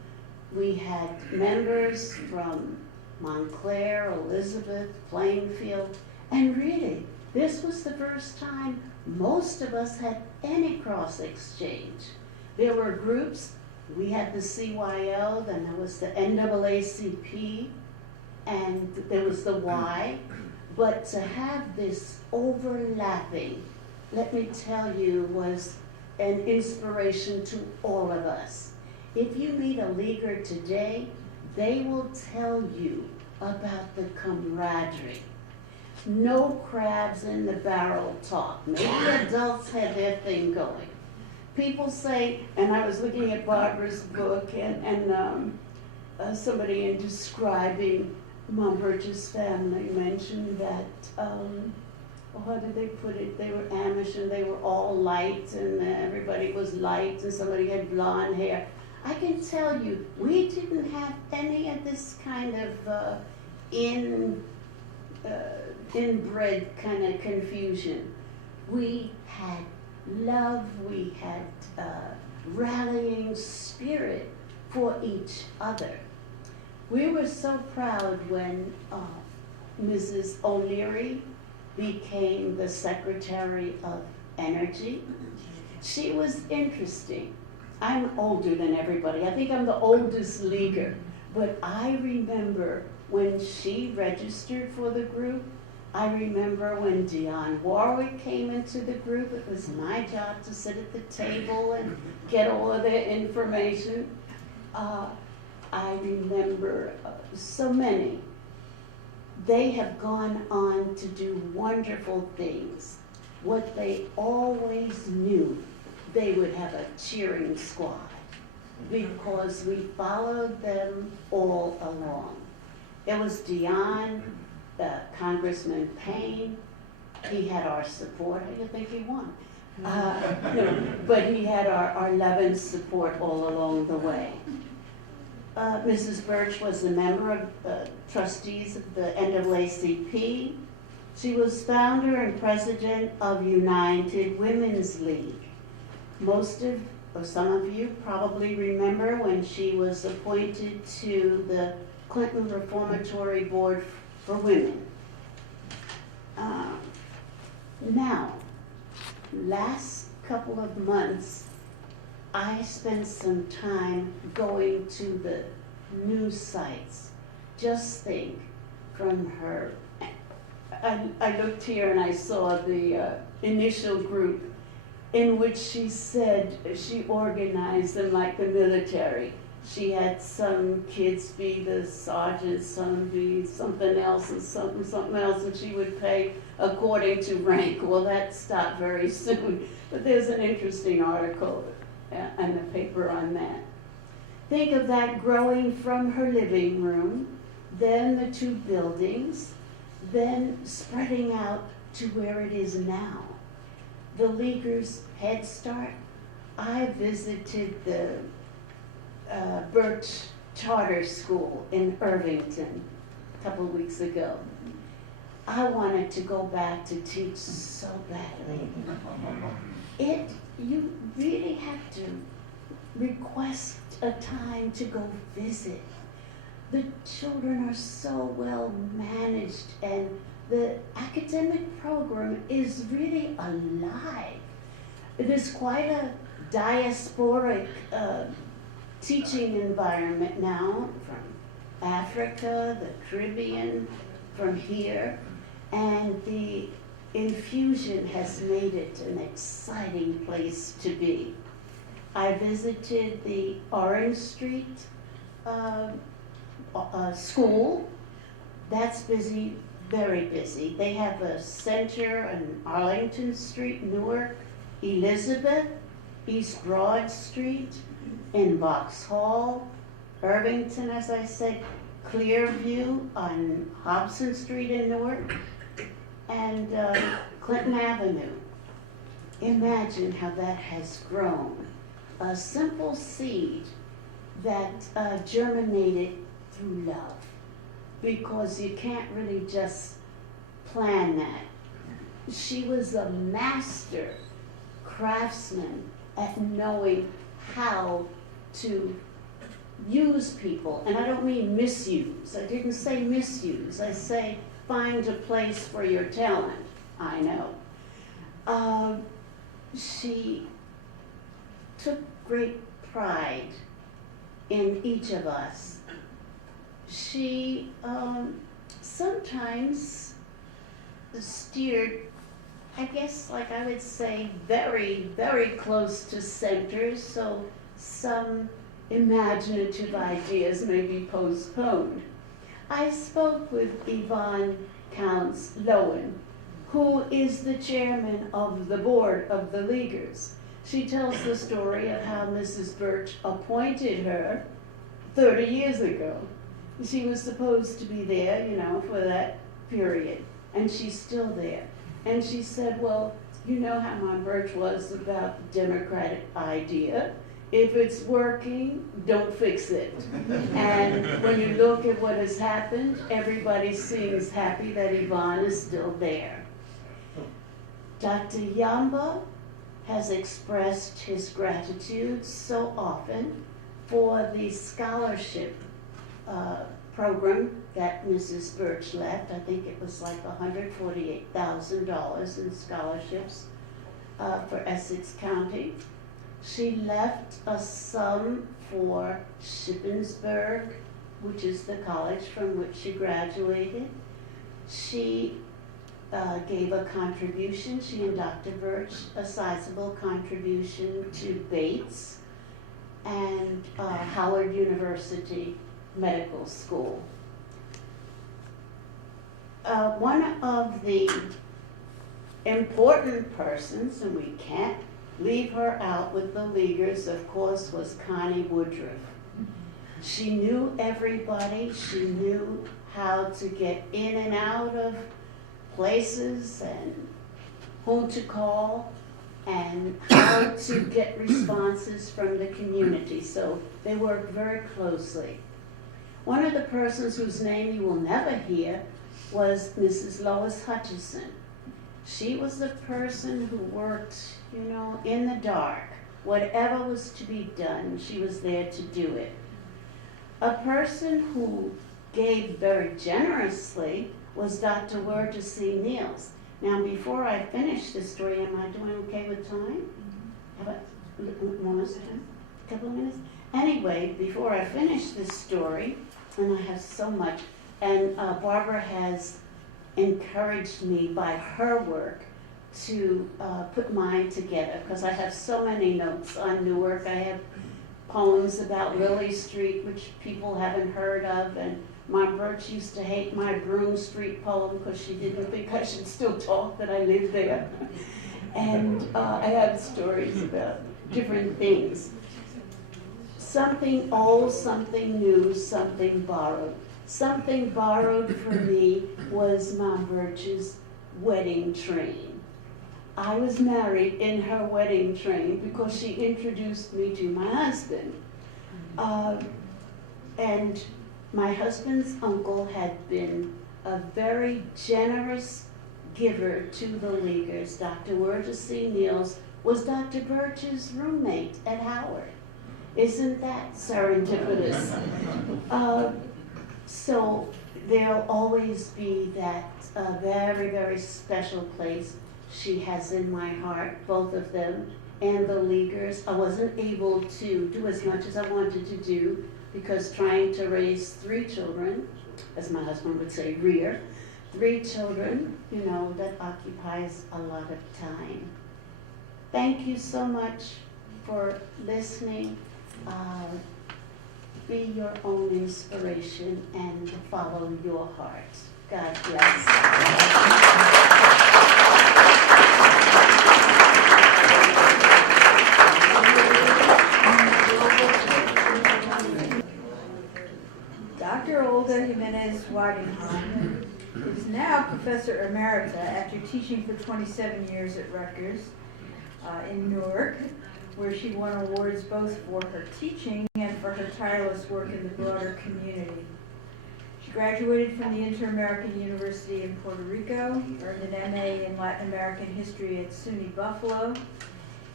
We had members from Montclair, Elizabeth, Plainfield, and really, this was the first time most of us had any cross exchange. There were groups. We had the CYO, then there was the NAACP, and there was the Y. But to have this overlapping, let me tell you, was an inspiration to all of us. If you meet a leaguer today, they will tell you about the camaraderie. No crabs in the barrel talk. Maybe adults had their thing going. People say, and I was looking at Barbara's book, and somebody in describing Mom Burch's family mentioned that, how did they put it? They were Amish and they were all light, and everybody was light, and somebody had blonde hair. I can tell you, we didn't have any of this kind of inbred kind of confusion. We had love, we had rallying spirit for each other. We were so proud when Mrs. O'Leary became the Secretary of Energy. She was interesting. I'm older than everybody. I think I'm the oldest leaguer. But I remember when she registered for the group, I remember when Dionne Warwick came into the group, it was my job to sit at the table and get all of their information. I remember so many. They have gone on to do wonderful things. What they always knew, they would have a cheering squad because we followed them all along. It was Dionne, Congressman Payne. He had our support. How do you think he won? No, but he had our love and support all along the way. Mrs. Burch was a member of trustees of the NAACP. She was founder and president of United Women's League. Most of, or some of you probably remember when she was appointed to the Clinton Reformatory Board for Women. Now, last couple of months, I spent some time going to the news sites. Just think, from her, I looked here and I saw the initial group in which she said she organized them like the military. She had some kids be the sergeants, some be something else, and something else, and she would pay according to rank. Well, that stopped very soon, but there's an interesting article and a paper on that. Think of that growing from her living room, then the two buildings, then spreading out to where it is now. The Leaguer's Head Start. I visited the Burch Charter School in Irvington a couple of weeks ago. I wanted to go back to teach so badly. You really have to request a time to go visit. The children are so well managed and the academic program is really alive. It is quite a diasporic teaching environment now, from Africa, the Caribbean, from here, and the infusion has made it an exciting place to be. I visited the Orange Street school. That's busy, very busy. They have a center on Arlington Street, Newark, Elizabeth, East Broad Street, in Vauxhall, Irvington, as I said, Clearview on Hobson Street in Newark, and Clinton Avenue. Imagine how that has grown. A simple seed that germinated through love, because you can't really just plan that. She was a master craftsman at knowing how to use people, and I don't mean misuse. I didn't say misuse. I say find a place for your talent. I know. She took great pride in each of us. She sometimes steered, I guess, like I would say, very, very close to center, so some imaginative ideas may be postponed. I spoke with Yvonne Counts Lowen, who is the chairman of the board of the Leaguers. She tells the story of how Mrs. Burch appointed her 30 years ago. She was supposed to be there, for that period, and she's still there. And she said, well, you know how my Burch was about the democratic idea. If it's working, don't fix it. And when you look at what has happened, everybody seems happy that Yvonne is still there. Dr. Yamba has expressed his gratitude so often for the scholarship program that Mrs. Burch left. I think it was like $148,000 in scholarships for Essex County. She left a sum for Shippensburg, which is the college from which she graduated. She gave a contribution, she and Dr. Burch, a sizable contribution to Bates and Howard University Medical School. One of the important persons, and we can't leave her out with the Leaguers, of course, was Connie Woodruff. She knew everybody. She knew how to get in and out of places and whom to call and how to get responses from the community. So they worked very closely. One of the persons whose name you will never hear was Mrs. Lois Hutchison. She was the person who worked, you know, in the dark. Whatever was to be done, she was there to do it. A person who gave very generously was Dr. Neals. Now, before I finish this story, am I doing okay with time? How about almost time? A couple of minutes? Anyway, before I finish this story, and I have so much, and Barbara has encouraged me by her work to put mine together, because I have so many notes on Newark. I have poems about Lily Street, which people haven't heard of, and my Burch used to hate my Broome Street poem because she didn't think I should still talk that I lived there. And I have stories about different things. Something old, something new, something borrowed. Something borrowed for me was Mom Burch's wedding train. I was married in her wedding train because she introduced me to my husband. And my husband's uncle had been a very generous giver to the Leaguers. Dr. Neals was Dr. Burch's roommate at Howard. Isn't that serendipitous? So there'll always be that very, very special place she has in my heart, both of them, and the Leaguers. I wasn't able to do as much as I wanted to do because trying to raise 3 children, as my husband would say, rear, 3 children, you know, that occupies a lot of time. Thank you so much for listening. Be your own inspiration and follow your heart. God bless. Dr. Olga Jimenez Wagenheim is now Professor Emerita after teaching for 27 years at Rutgers in Newark, where she won awards both for her teaching and for her tireless work in the broader community. She graduated from the Inter-American University in Puerto Rico, earned an MA in Latin American history at SUNY Buffalo,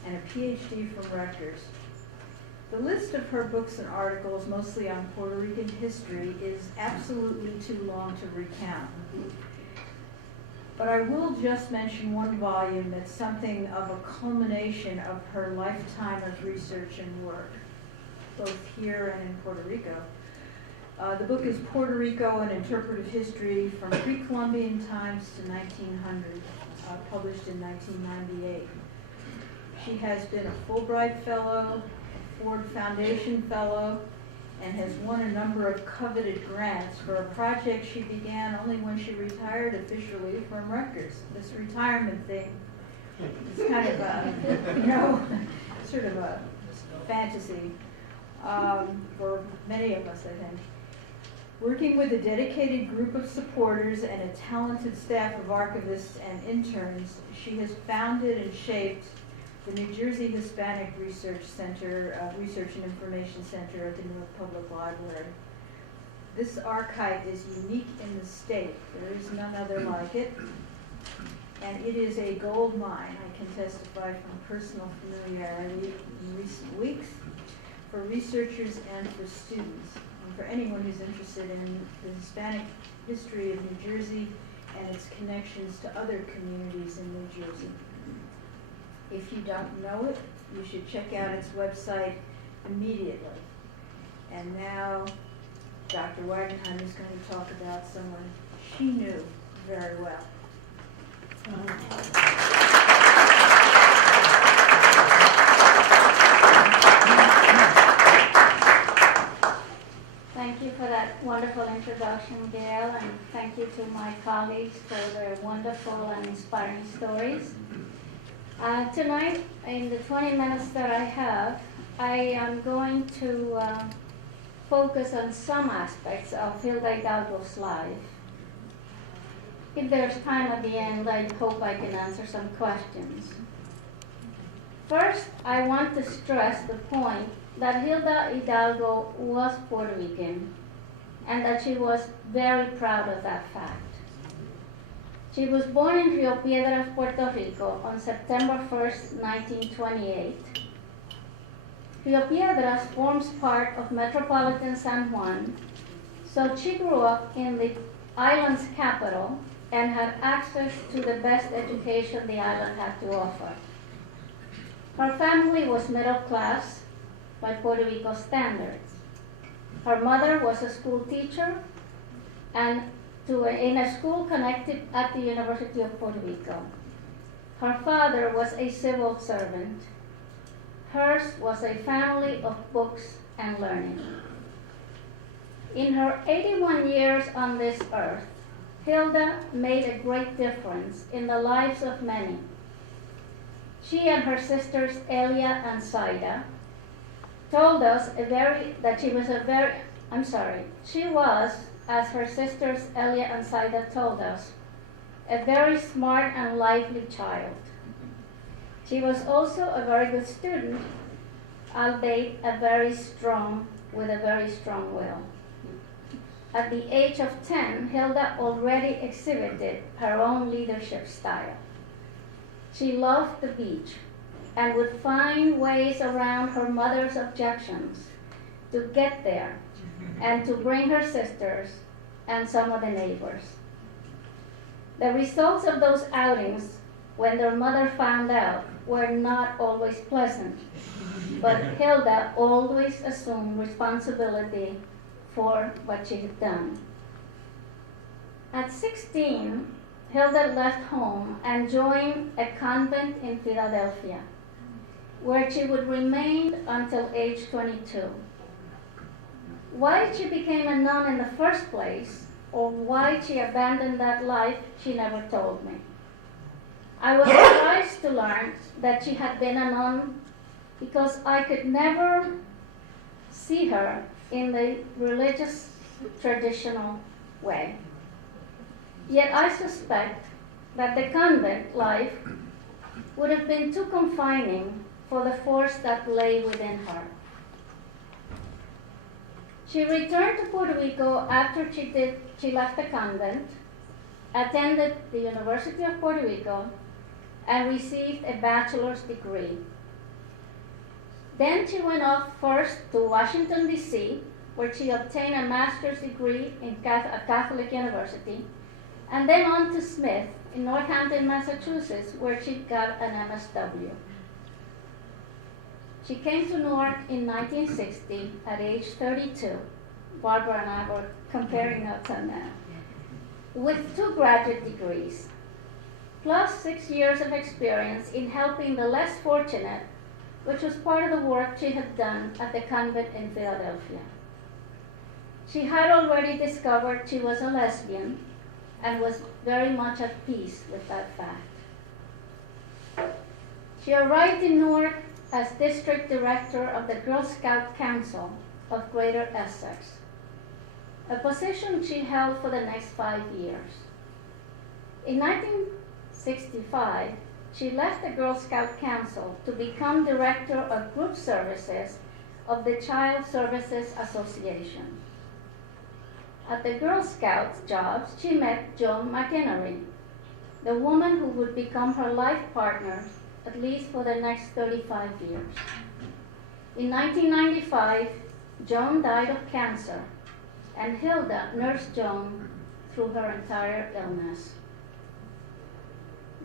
and a PhD from Rutgers. The list of her books and articles, mostly on Puerto Rican history, is absolutely too long to recount. But I will just mention one volume that's something of a culmination of her lifetime of research and work, both here and in Puerto Rico. The book is Puerto Rico, an Interpretive History from Pre-Columbian Times to 1900, published in 1998. She has been a Fulbright Fellow, Ford Foundation Fellow, and has won a number of coveted grants for a project she began only when she retired officially from Rutgers. This retirement thing is kind of a, you know, sort of a fantasy for many of us, I think. Working with a dedicated group of supporters and a talented staff of archivists and interns, she has founded and shaped the New Jersey Hispanic Research Center, Research and Information Center at the Newark Public Library. This archive is unique in the state. There is none other like it. And it is a gold mine, I can testify from personal familiarity in recent weeks, for researchers and for students, and for anyone who's interested in the Hispanic history of New Jersey and its connections to other communities in New Jersey. If you don't know it, you should check out its website immediately. And now, Dr. Wagenheim is going to talk about someone she knew very well. Thank you for that wonderful introduction, Gail, and thank you to my colleagues for their wonderful and inspiring stories. Tonight, in the 20 minutes that I have, I am going to focus on some aspects of Hilda Hidalgo's life. If there's time at the end, I hope I can answer some questions. First, I want to stress the point that Hilda Hidalgo was Puerto Rican and that she was very proud of that fact. She was born in Rio Piedras, Puerto Rico on September 1st, 1928. Rio Piedras forms part of metropolitan San Juan, so she grew up in the island's capital and had access to the best education the island had to offer. Her family was middle class by Puerto Rico standards. Her mother was a school teacher and in a school connected at the University of Puerto Rico. Her father was a civil servant. Hers was a family of books and learning. In her 81 years on this earth, Hilda made a great difference in the lives of many. She and her sisters Elia and Saida told us she was, as her sisters Elia and Saida told us, a very smart and lively child. She was also a very good student, albeit with a very strong will. At the age of 10, Hilda already exhibited her own leadership style. She loved the beach and would find ways around her mother's objections to get there and to bring her sisters and some of the neighbors. The results of those outings, when their mother found out, were not always pleasant, but Hilda always assumed responsibility for what she had done. At 16, Hilda left home and joined a convent in Philadelphia, where she would remain until age 22. Why she became a nun in the first place, or why she abandoned that life, she never told me. I was surprised to learn that she had been a nun because I could never see her in the religious, traditional way. Yet I suspect that the convent life would have been too confining for the force that lay within her. She returned to Puerto Rico after she left the convent, attended the University of Puerto Rico, and received a bachelor's degree. Then she went off first to Washington, D.C., where she obtained a master's degree in a Catholic university, and then on to Smith in Northampton, Massachusetts, where she got an MSW. She came to Newark in 1960 at age 32. Barbara and I were comparing notes on that. With 2 graduate degrees, plus 6 years of experience in helping the less fortunate, which was part of the work she had done at the convent in Philadelphia. She had already discovered she was a lesbian and was very much at peace with that fact. She arrived in Newark as district director of the Girl Scout Council of Greater Essex, a position she held for the next 5 years. In 1965, she left the Girl Scout Council to become director of group services of the Child Services Association. At the Girl Scouts jobs, she met Joan McInerney, the woman who would become her life partner at least for the next 35 years. In 1995, Joan died of cancer, and Hilda nursed Joan through her entire illness.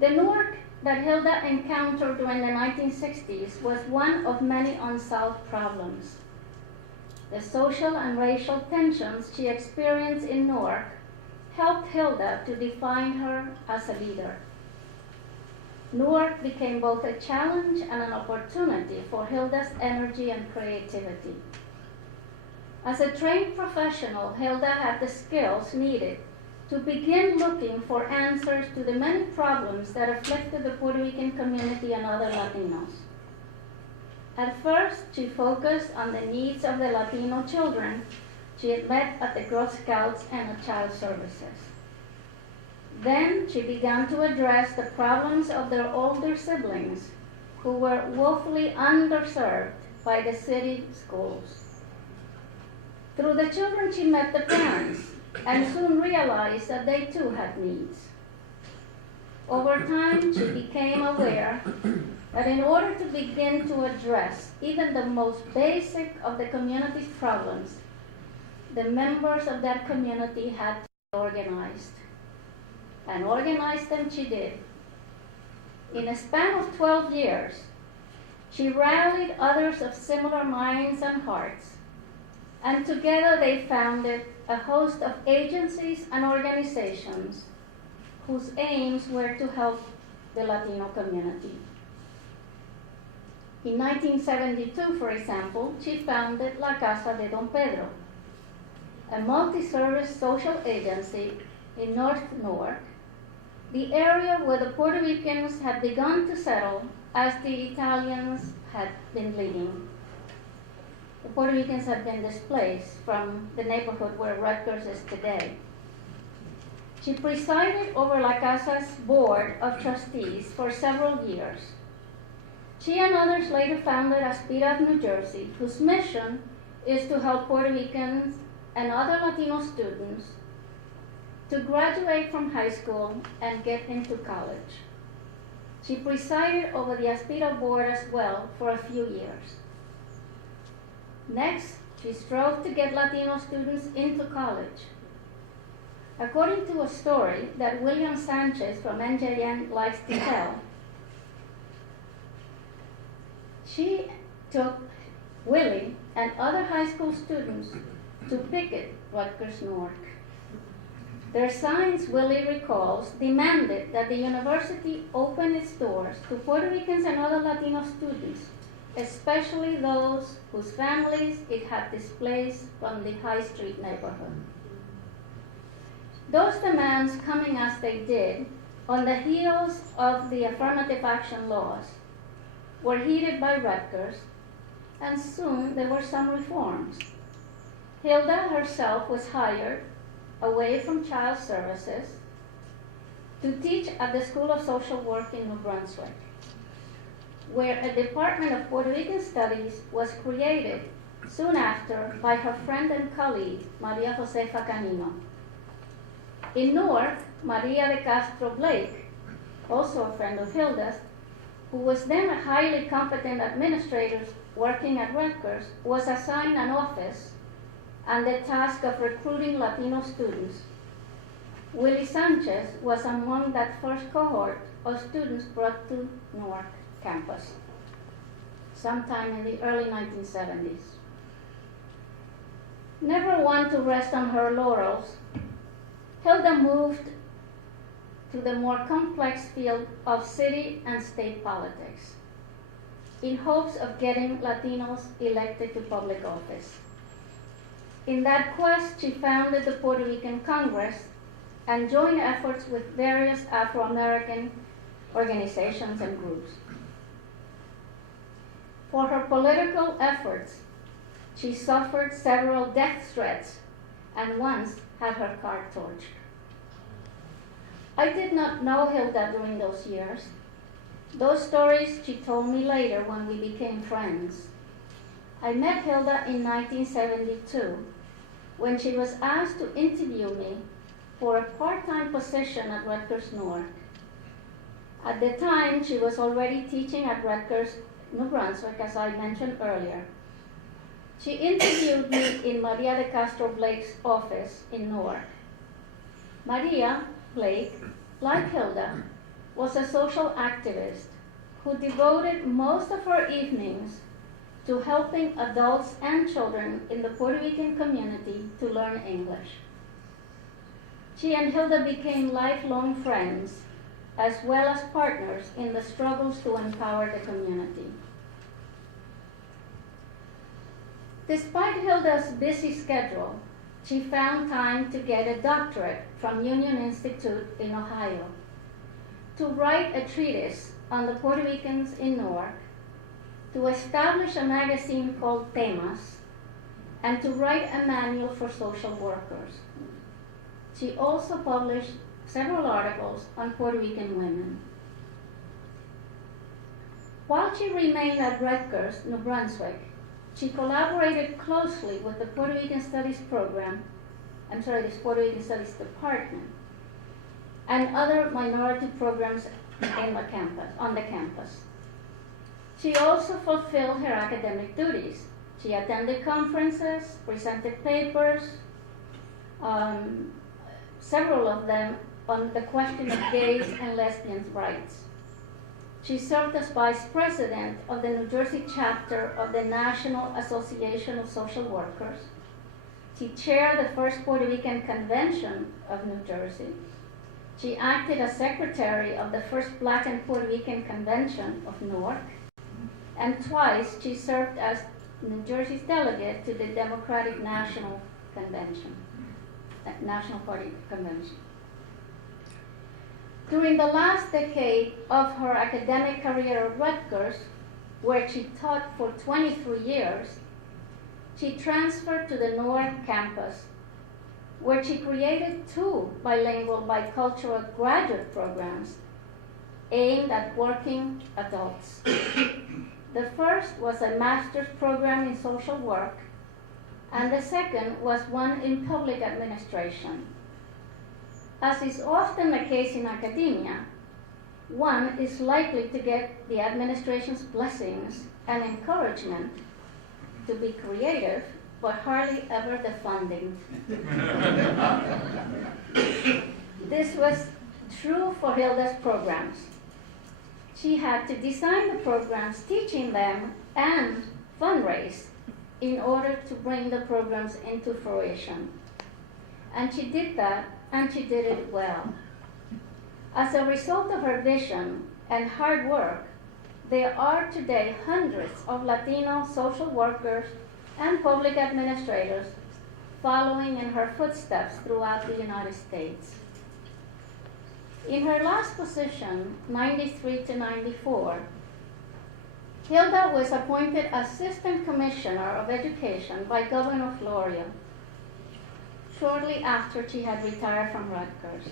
The Newark that Hilda encountered during the 1960s was one of many unsolved problems. The social and racial tensions she experienced in Newark helped Hilda to define her as a leader. Newark became both a challenge and an opportunity for Hilda's energy and creativity. As a trained professional, Hilda had the skills needed to begin looking for answers to the many problems that afflicted the Puerto Rican community and other Latinos. At first, she focused on the needs of the Latino children she had met at the Girl Scouts and at Child Services. Then she began to address the problems of their older siblings who were woefully underserved by the city schools. Through the children, she met the parents and soon realized that they too had needs. Over time, she became aware that in order to begin to address even the most basic of the community's problems, the members of that community had to be organized. And organize them she did. In a span of 12 years, she rallied others of similar minds and hearts, and together they founded a host of agencies and organizations whose aims were to help the Latino community. In 1972, for example, she founded La Casa de Don Pedro, a multi-service social agency in North Newark, the area where the Puerto Ricans had begun to settle as the Italians had been leaving. The Puerto Ricans had been displaced from the neighborhood where Rutgers is today. She presided over La Casa's board of trustees for several years. She and others later founded Aspira of New Jersey, whose mission is to help Puerto Ricans and other Latino students to graduate from high school and get into college. She presided over the Aspira board as well for a few years. Next, she strove to get Latino students into college. According to a story that William Sanchez from NJN likes to tell, she took Willie and other high school students to picket Rutgers-Newark. Their signs, Willie recalls, demanded that the university open its doors to Puerto Ricans and other Latino students, especially those whose families it had displaced from the High Street neighborhood. Those demands, coming as they did, on the heels of the affirmative action laws, were heeded by Rutgers, and soon there were some reforms. Hilda herself was hired away from Child Services to teach at the School of Social Work in New Brunswick, where a Department of Puerto Rican Studies was created soon after by her friend and colleague, Maria Josefa Canino. In Newark, Maria de Castro Blake, also a friend of Hilda's, who was then a highly competent administrator working at Rutgers, was assigned an office and the task of recruiting Latino students. Willie Sanchez was among that first cohort of students brought to Newark campus sometime in the early 1970s. Never one to rest on her laurels, Hilda moved to the more complex field of city and state politics in hopes of getting Latinos elected to public office. In that quest, she founded the Puerto Rican Congress and joined efforts with various Afro-American organizations and groups. For her political efforts, she suffered several death threats and once had her car torched. I did not know Hilda during those years. Those stories she told me later when we became friends. I met Hilda in 1972 when she was asked to interview me for a part-time position at Rutgers-Newark. At the time, she was already teaching at Rutgers, New Brunswick, as I mentioned earlier. She interviewed me in Maria de Castro Blake's office in Newark. Maria Blake, like Hilda, was a social activist who devoted most of her evenings to helping adults and children in the Puerto Rican community to learn English. She and Hilda became lifelong friends as well as partners in the struggles to empower the community. Despite Hilda's busy schedule, she found time to get a doctorate from Union Institute in Ohio, to write a treatise on the Puerto Ricans in Newark, to establish a magazine called Temas, and to write a manual for social workers. She also published several articles on Puerto Rican women. While she remained at Rutgers, New Brunswick, she collaborated closely with the Puerto Rican Studies program, this Puerto Rican Studies department, and other minority programs on the campus. She also fulfilled her academic duties. She attended conferences, presented papers, several of them on the question of gays and lesbians' rights. She served as vice president of the New Jersey chapter of the National Association of Social Workers. She chaired the first Puerto Rican Convention of New Jersey. She acted as secretary of the first Black and Puerto Rican Convention of Newark. And twice she served as New Jersey's delegate to the Democratic National Convention, National Party Convention. During the last decade of her academic career at Rutgers, where she taught for 23 years, she transferred to the Newark campus, where she created 2 bilingual bicultural graduate programs aimed at working adults. The first was a master's program in social work, and the second was one in public administration. As is often the case in academia, one is likely to get the administration's blessings and encouragement to be creative, but hardly ever the funding. This was true for Hilda's programs. She had to design the programs, teaching them, and fundraise in order to bring the programs into fruition. And she did that, and she did it well. As a result of her vision and hard work, there are today hundreds of Latino social workers and public administrators following in her footsteps throughout the United States. In her last position, 93 to 94, Hilda was appointed Assistant Commissioner of Education by Governor Florio shortly after she had retired from Rutgers.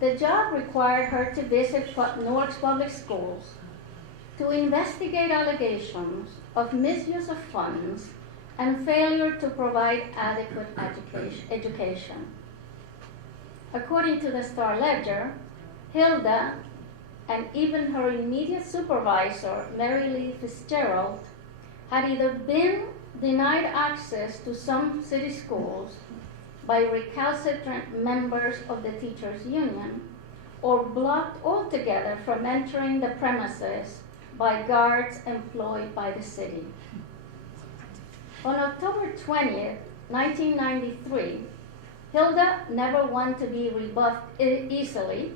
The job required her to visit Newark's public schools to investigate allegations of misuse of funds and failure to provide adequate education. According to the Star-Ledger, Hilda and even her immediate supervisor, Mary Lee Fitzgerald, had either been denied access to some city schools by recalcitrant members of the teachers' union, or blocked altogether from entering the premises by guards employed by the city. On October 20th, 1993, Hilda, never one to be rebuffed easily,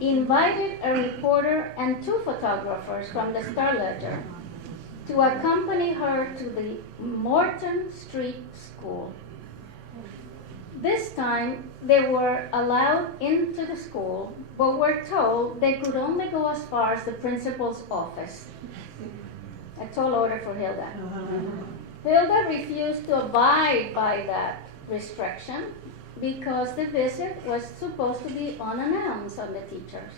invited a reporter and 2 photographers from the Star-Ledger to accompany her to the Morton Street School. This time, they were allowed into the school, but were told they could only go as far as the principal's office. A tall order for Hilda. Hilda refused to abide by that restriction because the visit was supposed to be unannounced on the teachers.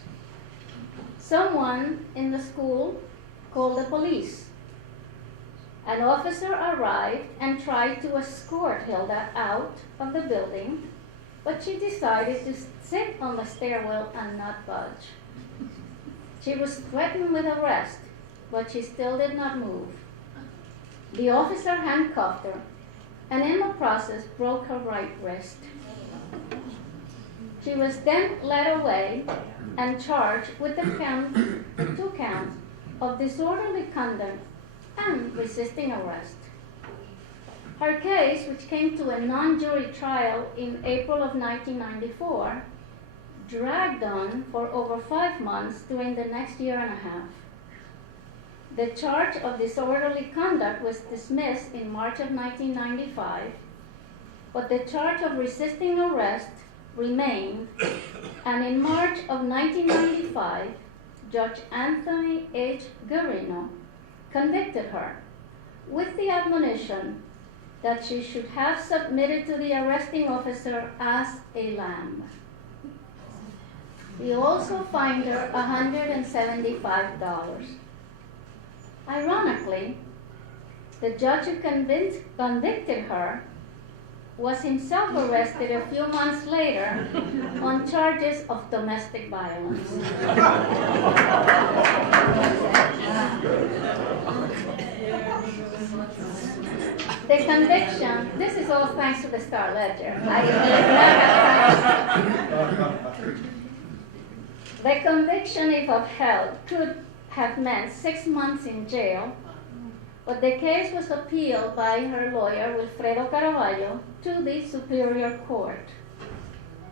Someone in the school called the police. An officer arrived and tried to escort Hilda out of the building, but she decided to sit on the stairwell and not budge. She was threatened with arrest, but she still did not move. The officer handcuffed her, and in the process broke her right wrist. She was then led away and charged with the 2 counts of disorderly conduct and resisting arrest. Her case, which came to a non-jury trial in April of 1994, dragged on for over 5 months during the next year and a half. The charge of disorderly conduct was dismissed in March of 1995, but the charge of resisting arrest remained, and in March of 1995, Judge Anthony H. Guarino convicted her with the admonition that she should have submitted to the arresting officer as a lamb. He also fined her $175. Ironically, the judge who convicted her was himself arrested a few months later on charges of domestic violence. The conviction, this is all thanks to the Star Ledger. The conviction, if upheld, could have meant 6 months in jail, but the case was appealed by her lawyer, Wilfredo Caraballo, to the Superior Court,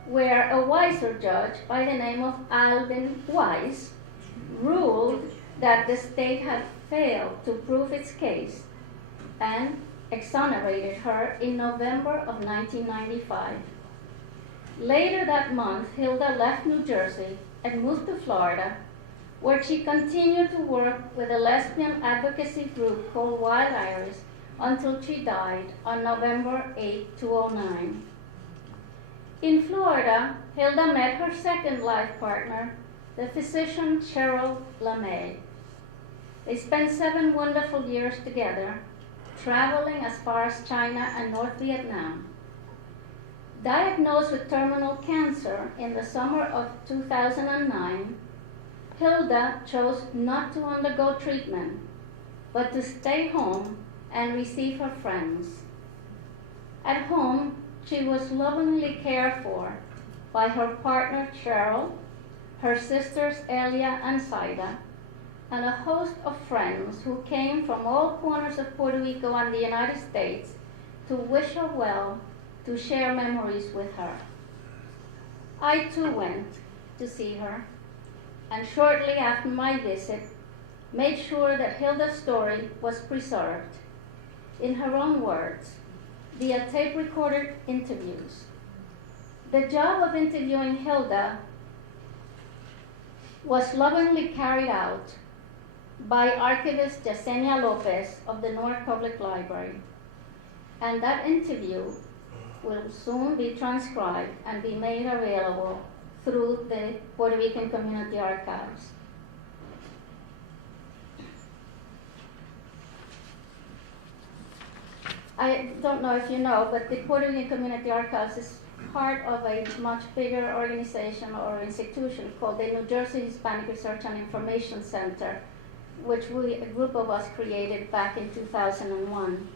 where a wiser judge by the name of Alvin Wise ruled that the state had failed to prove its case and exonerated her in November of 1995. Later that month, Hilda left New Jersey and moved to Florida, where she continued to work with a lesbian advocacy group called Wild Iris until she died on November 8, 2009. In Florida, Hilda met her second life partner, the physician Cheryl LeMay. They spent 7 wonderful years together, traveling as far as China and North Vietnam. Diagnosed with terminal cancer in the summer of 2009, Hilda chose not to undergo treatment, but to stay home and receive her friends. At home, she was lovingly cared for by her partner Cheryl, her sisters Elia and Saida, and a host of friends who came from all corners of Puerto Rico and the United States to wish her well, to share memories with her. I too went to see her, and shortly after my visit, made sure that Hilda's story was preserved. In her own words, via tape-recorded interviews. The job of interviewing Hilda was lovingly carried out by archivist Yesenia Lopez of the Newark Public Library, and that interview will soon be transcribed and be made available through the Puerto Rican Community Archives. I don't know if you know, but the Puerto Rican Community Archives is part of a much bigger organization or institution called the New Jersey Hispanic Research and Information Center, which a group of us created back in 2001.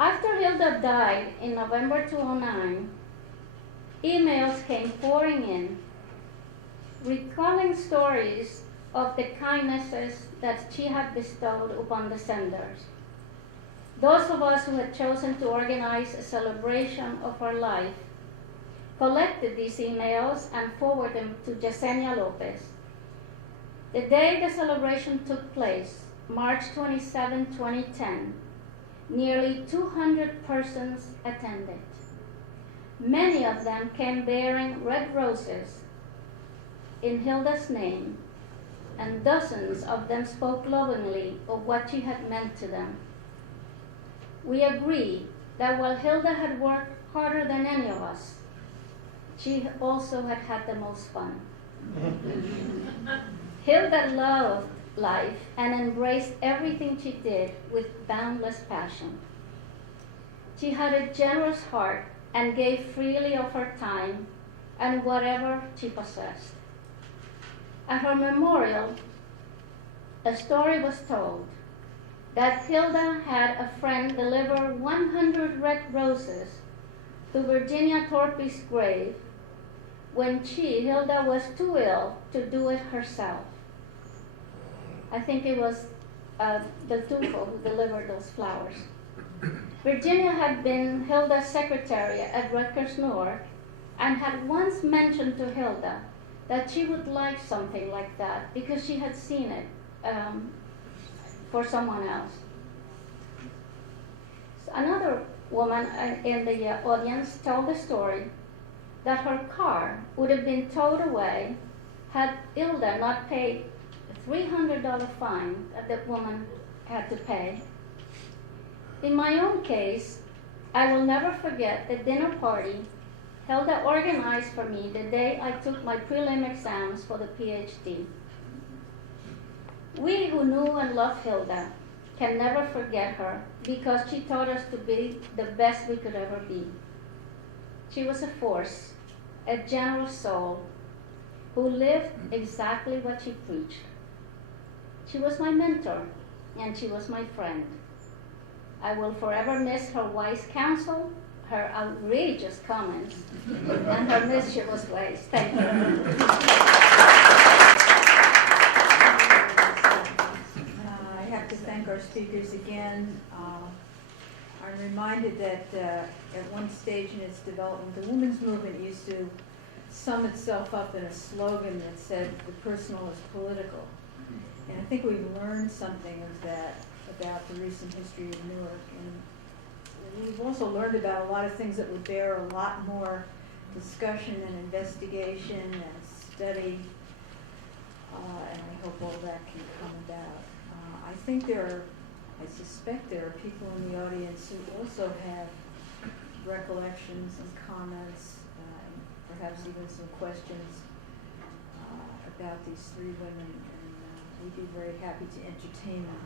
After Hilda died in November 2009, emails came pouring in, recalling stories of the kindnesses that she had bestowed upon the senders. Those of us who had chosen to organize a celebration of her life collected these emails and forwarded them to Yesenia Lopez. The day the celebration took place, March 27, 2010, nearly 200 persons attended. Many of them came bearing red roses in Hilda's name, and dozens of them spoke lovingly of what she had meant to them. We agree that while Hilda had worked harder than any of us, she also had had the most fun. Hilda loved life and embraced everything she did with boundless passion. She had a generous heart and gave freely of her time and whatever she possessed. At her memorial, a story was told that Hilda had a friend deliver 100 red roses to Virginia Thorpe's grave when Hilda, was too ill to do it herself. I think it was the Tufo who delivered those flowers. Virginia had been Hilda's secretary at Rutgers-Newark and had once mentioned to Hilda that she would like something like that because she had seen it for someone else. So another woman in the audience told the story that her car would have been towed away had Hilda not paid a $300 fine that the woman had to pay. In my own case, I will never forget the dinner party Hilda organized for me the day I took my prelim exams for the PhD. We who knew and loved Hilda can never forget her because she taught us to be the best we could ever be. She was a force, a generous soul who lived exactly what she preached. She was my mentor and she was my friend. I will forever miss her wise counsel, her outrageous comments, and her mischievous ways. Thank you. I have to thank our speakers again. I'm reminded that at one stage in its development, the women's movement used to sum itself up in a slogan that said, "The personal is political." And I think we've learned something of that about the recent history of Newark. And we've also learned about a lot of things that would bear a lot more discussion and investigation and study. And I hope all that can come about. I suspect there are people in the audience who also have recollections and comments, and perhaps even some questions about these three women, and we'd be very happy to entertain them.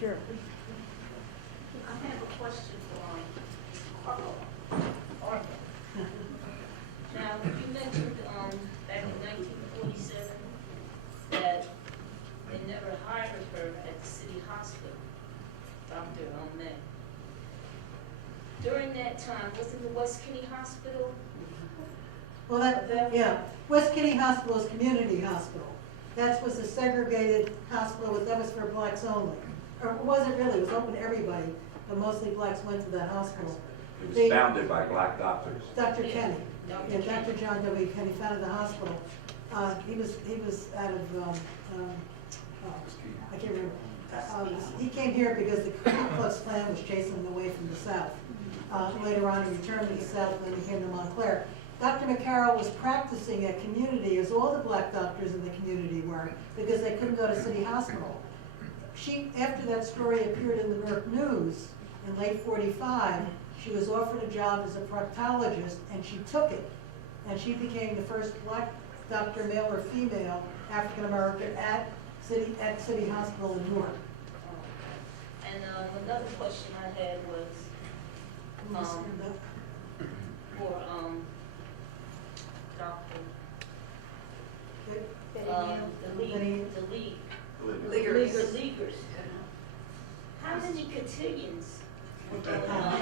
Sure. I have a question for Olga. Now, you mentioned back in 1947 that they never hired her at the city hospital, Dr. May. During that time, wasn't the West Kenny Hospital? Well, West Kenny Hospital is community hospital. That was a segregated hospital, that was for blacks only. Or it wasn't really, it was open to everybody, but mostly blacks went to that hospital. It was founded by black doctors. Dr. Kenny. Dr. Yeah, Kenny. Dr. John W. Kenny founded the hospital. He was out of, I can't remember. He came here because the Ku Klux Klan was chasing him away from the South. Later on, he returned to the South and then he came to Montclair. Dr. McCarroll was practicing at community, as all the black doctors in the community were, because they couldn't go to City Hospital. After that story appeared in the Newark News in late '45, she was offered a job as a proctologist, and she took it. And she became the first black doctor, male or female, African American, at City Hospital in Newark. And another question I had was for Dr. the leaguers. How many cotillions were going on?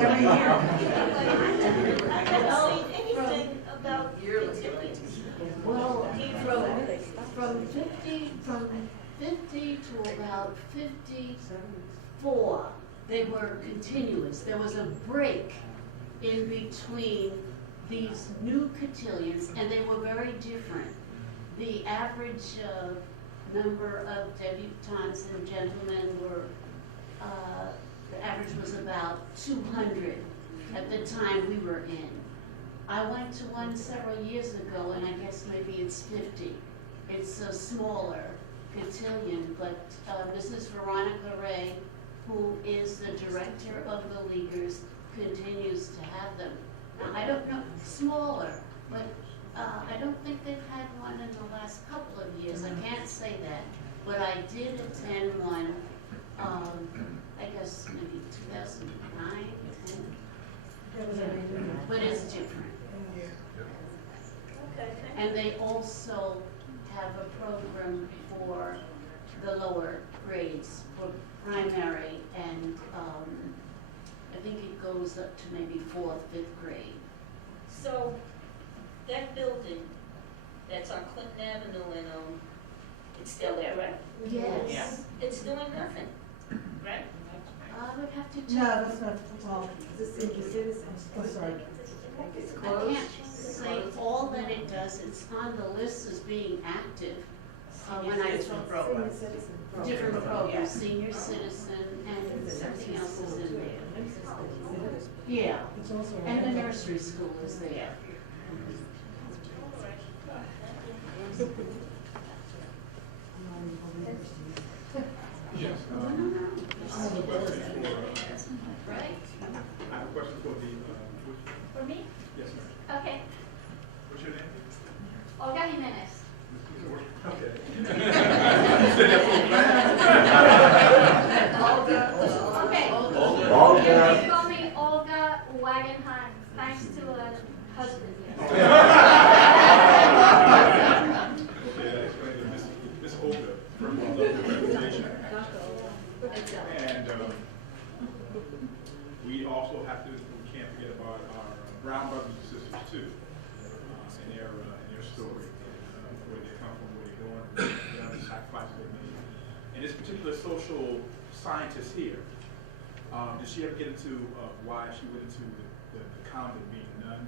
Every year. I haven't seen anything about cotillions. Well, from 50 to about 54, they were continuous. There was a break in between these new cotillions, and they were very different. The average number of debutantes and gentlemen were, the average was about 200 at the time we were in. I went to one several years ago, and I guess maybe it's 50. It's a smaller cotillion, but Mrs. Veronica Ray, who is the director of the Leaguers, continues to have them. Now, I don't know, smaller, but I don't think they've had one in the last couple of years. I can't say that, but I did attend one, I guess maybe 2009, 10. But it's different. Okay, thank you. And they also have a program for the lower grades, for primary, and I think it goes up to maybe 4th, 5th grade. So, that building that's on Clinton Avenue and it's still there, right? Yes. It's doing nothing. would have to check. No, that's not, well, Is this senior citizens? I'm sorry. It's I closed. can't say all that it does, it's on the list as being active. When I took Senior citizen program. different programs, senior citizen, and something else is in there. Yeah, It's also. and the nursery school is there. Yes. No. I have a question for, Right? I have a question for the, For me? yes, ma'am. Okay. What's your name? Olga Jimenez. Okay. Okay. Olga. You call me Olga Wagenheim, thanks to a husband here. Okay, that explains it. Miss Olga, from the presentation. And we also have to, we can't forget about our brown brothers and sisters too, and their story, where they come from, where they're going, the sacrifices they made. And this particular social scientist here, did she ever get into why she went into the convent being a nun?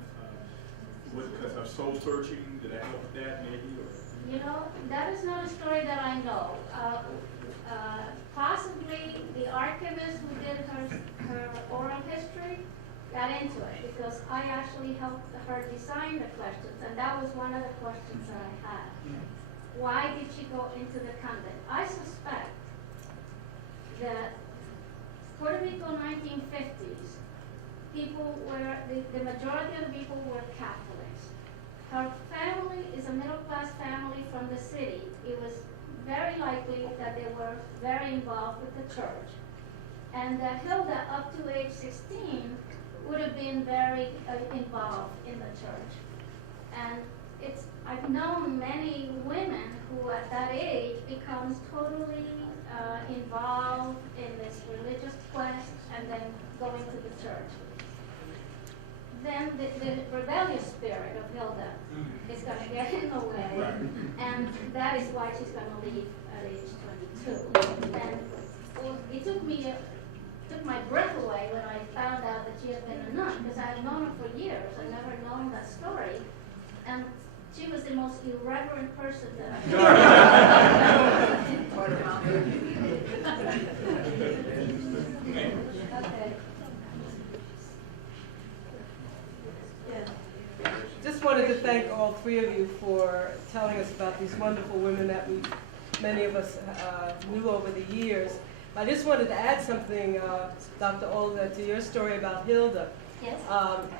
Was it because of soul searching? Did that help with that maybe? Or? You know, that is not a story that I know. Possibly the archivist who did her oral history got into it, because I actually helped her design the questions, and that was one of the questions that I had. Why did she go into the convent? I suspect that Puerto Rico 1950s, people were, the majority of the people were Catholics. Her family is a middle-class family from the city. It was very likely that they were very involved with the church. And Hilda, up to age 16, would have been very involved in the church. And I've known many women who at that age becomes totally involved in this religious quest and then go into the church. Then the rebellious spirit of Hilda is going to get in the way, and that is why she's going to leave at age 22. And it took my breath away when I found out that she had been a nun, because I had known her for years. I'd never known that story, and she was the most irreverent person that I've Okay. Just wanted to thank all three of you for telling us about these wonderful women that many of us knew over the years. I just wanted to add something, Dr. Olga, to your story about Hilda. Yes.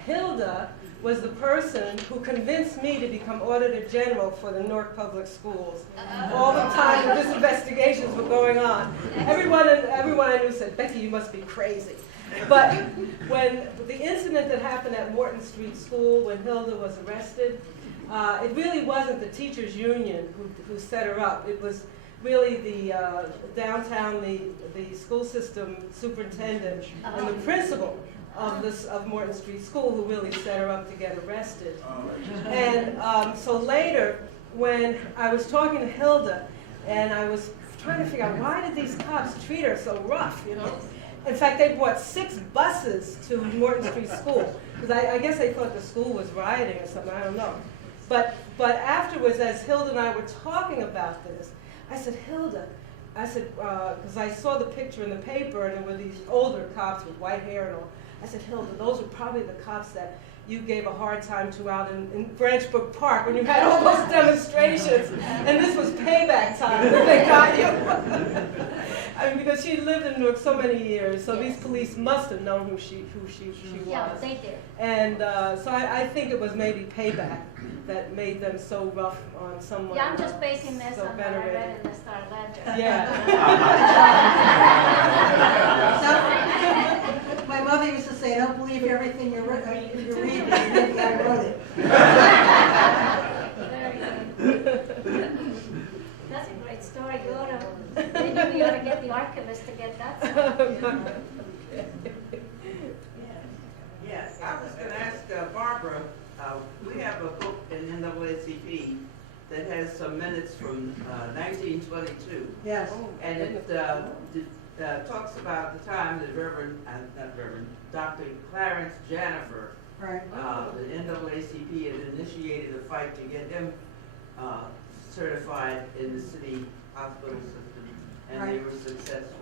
Hilda was the person who convinced me to become Auditor General for the Newark Public Schools. All the time that these investigations were going on. Everyone I knew said, "Becky, you must be crazy." But when the incident that happened at Morton Street School, when Hilda was arrested, it really wasn't the teachers' union who set her up. It was really the downtown, the school system superintendent and the principal of Morton Street School who really set her up to get arrested. And so later, when I was talking to Hilda, and I was trying to figure out why did these cops treat her so rough, you know? In fact, they brought 6 buses to Morton Street School, because I guess they thought the school was rioting or something, I don't know. But afterwards, as Hilda and I were talking about this, I said, Hilda, I said, because I saw the picture in the paper, and there were these older cops with white hair and all. I said, Hilda, those were probably the cops that you gave a hard time to out in Branch Brook Park when you had all those demonstrations, and this was payback time when they got you. I mean, because she lived in Newark so many years, so these police must have known who she was. Yeah, they did. And so I think it was maybe payback that made them so rough on someone. Yeah, I'm just basing this so on what I read venerated. in the Star Ledger. Yeah. My mother used to say, don't believe everything you read, because maybe I wrote it. Very good. That's a great story. Maybe we ought to get the archivist to get that story. Yes, I was going to ask Barbara, we have a book in NAACP that has some minutes from 1922. Yes. And it talks about the time that Dr. Clarence Janifer, Right. the NAACP had initiated a fight to get him certified in the city hospital system, and they Right. were successful.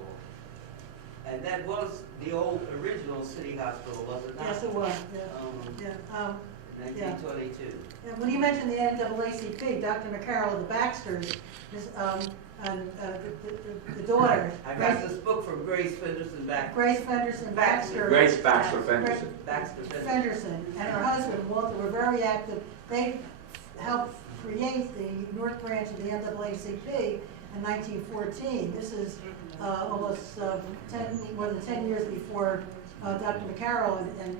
And that was the original city hospital, was it not? Yes, it was, yeah. Yeah. 1922. And when you mentioned the NAACP, Dr. McCarroll, the Baxters, the daughter. I got this book from Grace Fenderson back. Grace Fenderson Baxter. Grace Baxter Fenderson. Baxter Fenderson. Fenderson and her husband Walter were very active. They helped create the North Branch of the NAACP in 1914. This is almost more than 10 years before Dr. McCarroll and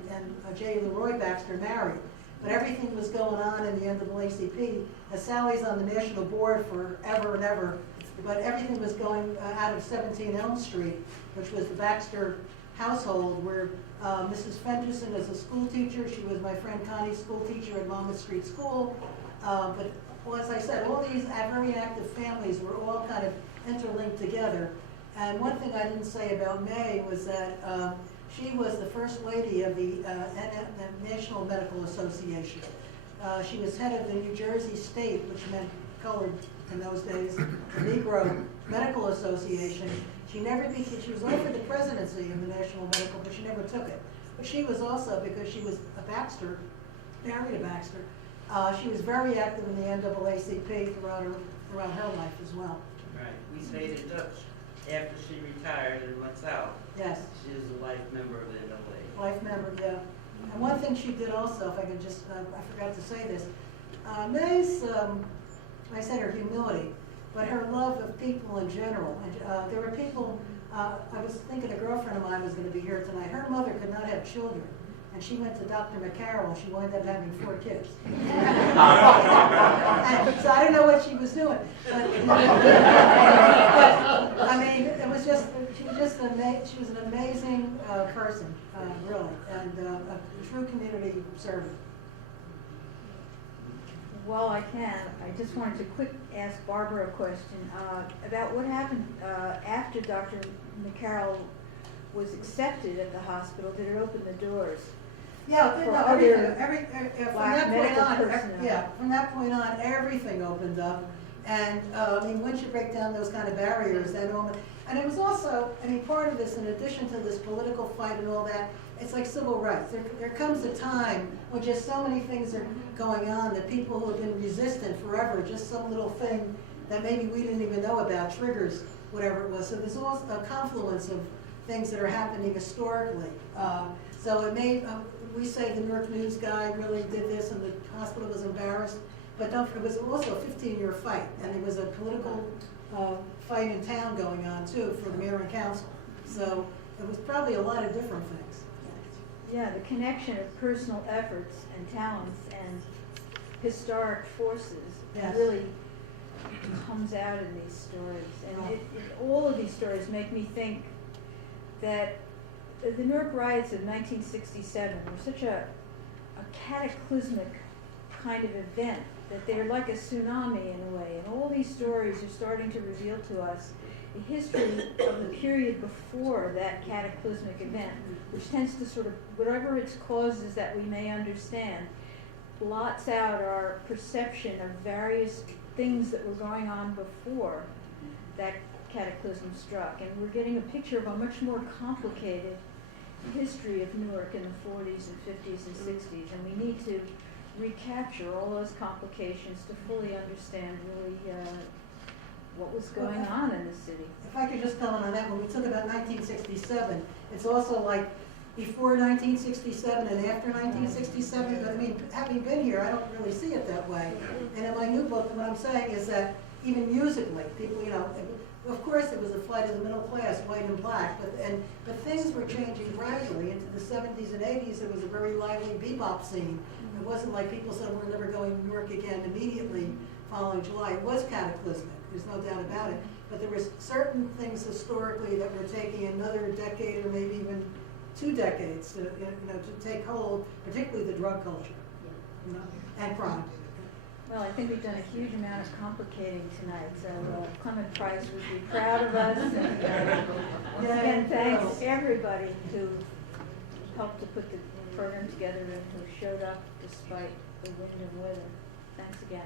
J. Leroy Baxter married. But everything was going on in the NAACP. Sally's on the national board forever and ever, but everything was going out of 17 Elm Street, which was the Baxter household, where Mrs. Fenderson is a school teacher. She was my friend Connie's school teacher at Monmouth Street School. But well, as I said, all these very active families were all kind of interlinked together. And one thing I didn't say about May was that she was the first lady of the National Medical Association. She was head of the New Jersey State, which meant colored in those days, the Negro Medical Association. She was offered the presidency of the National Medical, but she never took it. But she was also, because she was a Baxter, married a Baxter, she was very active in the NAACP throughout her life as well. Right. We stayed in touch after she retired and went south. Yes. She was a life member of the NAA. Life member, yeah. And one thing she did also, if I could just, I forgot to say this, May's, I said her humility, but her love of people in general. And there were people, I was thinking a girlfriend of mine was going to be here tonight. Her mother could not have children. And she went to Dr. McCarroll, and she wound up having 4 kids. And so I don't know what she was doing. But, I mean, it was just, she was an amazing person, really, and a true community servant. While I can, I just wanted to quick ask Barbara a question about what happened after Dr. McCarroll was accepted at the hospital. Did it open the doors? Yeah, For no, other from that point on, everything opened up. And, I mean, once you break down those kind of barriers, then and it was also, I mean, part of this, in addition to this political fight and all that, it's like civil rights. There comes a time when just so many things are going on that people who have been resistant forever, just some little thing that maybe we didn't even know about triggers whatever it was. So there's also a confluence of things that are happening historically. So it made, we say the Newark News guy really did this and the hospital was embarrassed, but it was also a 15-year fight, and there was a political fight in town going on too for the mayor and council. So it was probably a lot of different things. Yeah, the connection of personal efforts and talents and historic forces Yes. really comes out in these stories. And all of these stories make me think that the Newark riots of 1967 were such a cataclysmic kind of event that they're like a tsunami in a way. And all these stories are starting to reveal to us the history of the period before that cataclysmic event, which tends to sort of, whatever its causes that we may understand, blots out our perception of various things that were going on before that cataclysm struck. And we're getting a picture of a much more complicated history of Newark in the 40s and 50s and 60s, and we need to recapture all those complications to fully understand really what was going on in the city. If I could just comment on that, when we talk about 1967, it's also like before 1967 and after 1967, but I mean, having been here, I don't really see it that way. And in my new book, what I'm saying is that even musically, people, you know, of course it was a flight of the middle class, white and black, but things were changing gradually. Into the 70s and 80s, there was a very lively bebop scene. It wasn't like people said, we're never going to New York again immediately following July. It was cataclysmic, there's no doubt about it. But there was certain things historically that were taking another decade or maybe even 2 decades to, to take hold, particularly the drug culture, and crime. Well, I think we've done a huge amount of complicating tonight, so Clement Price would be proud of us. And once again, thanks everybody who helped to put the program together and who showed up despite the wind and weather. Thanks again.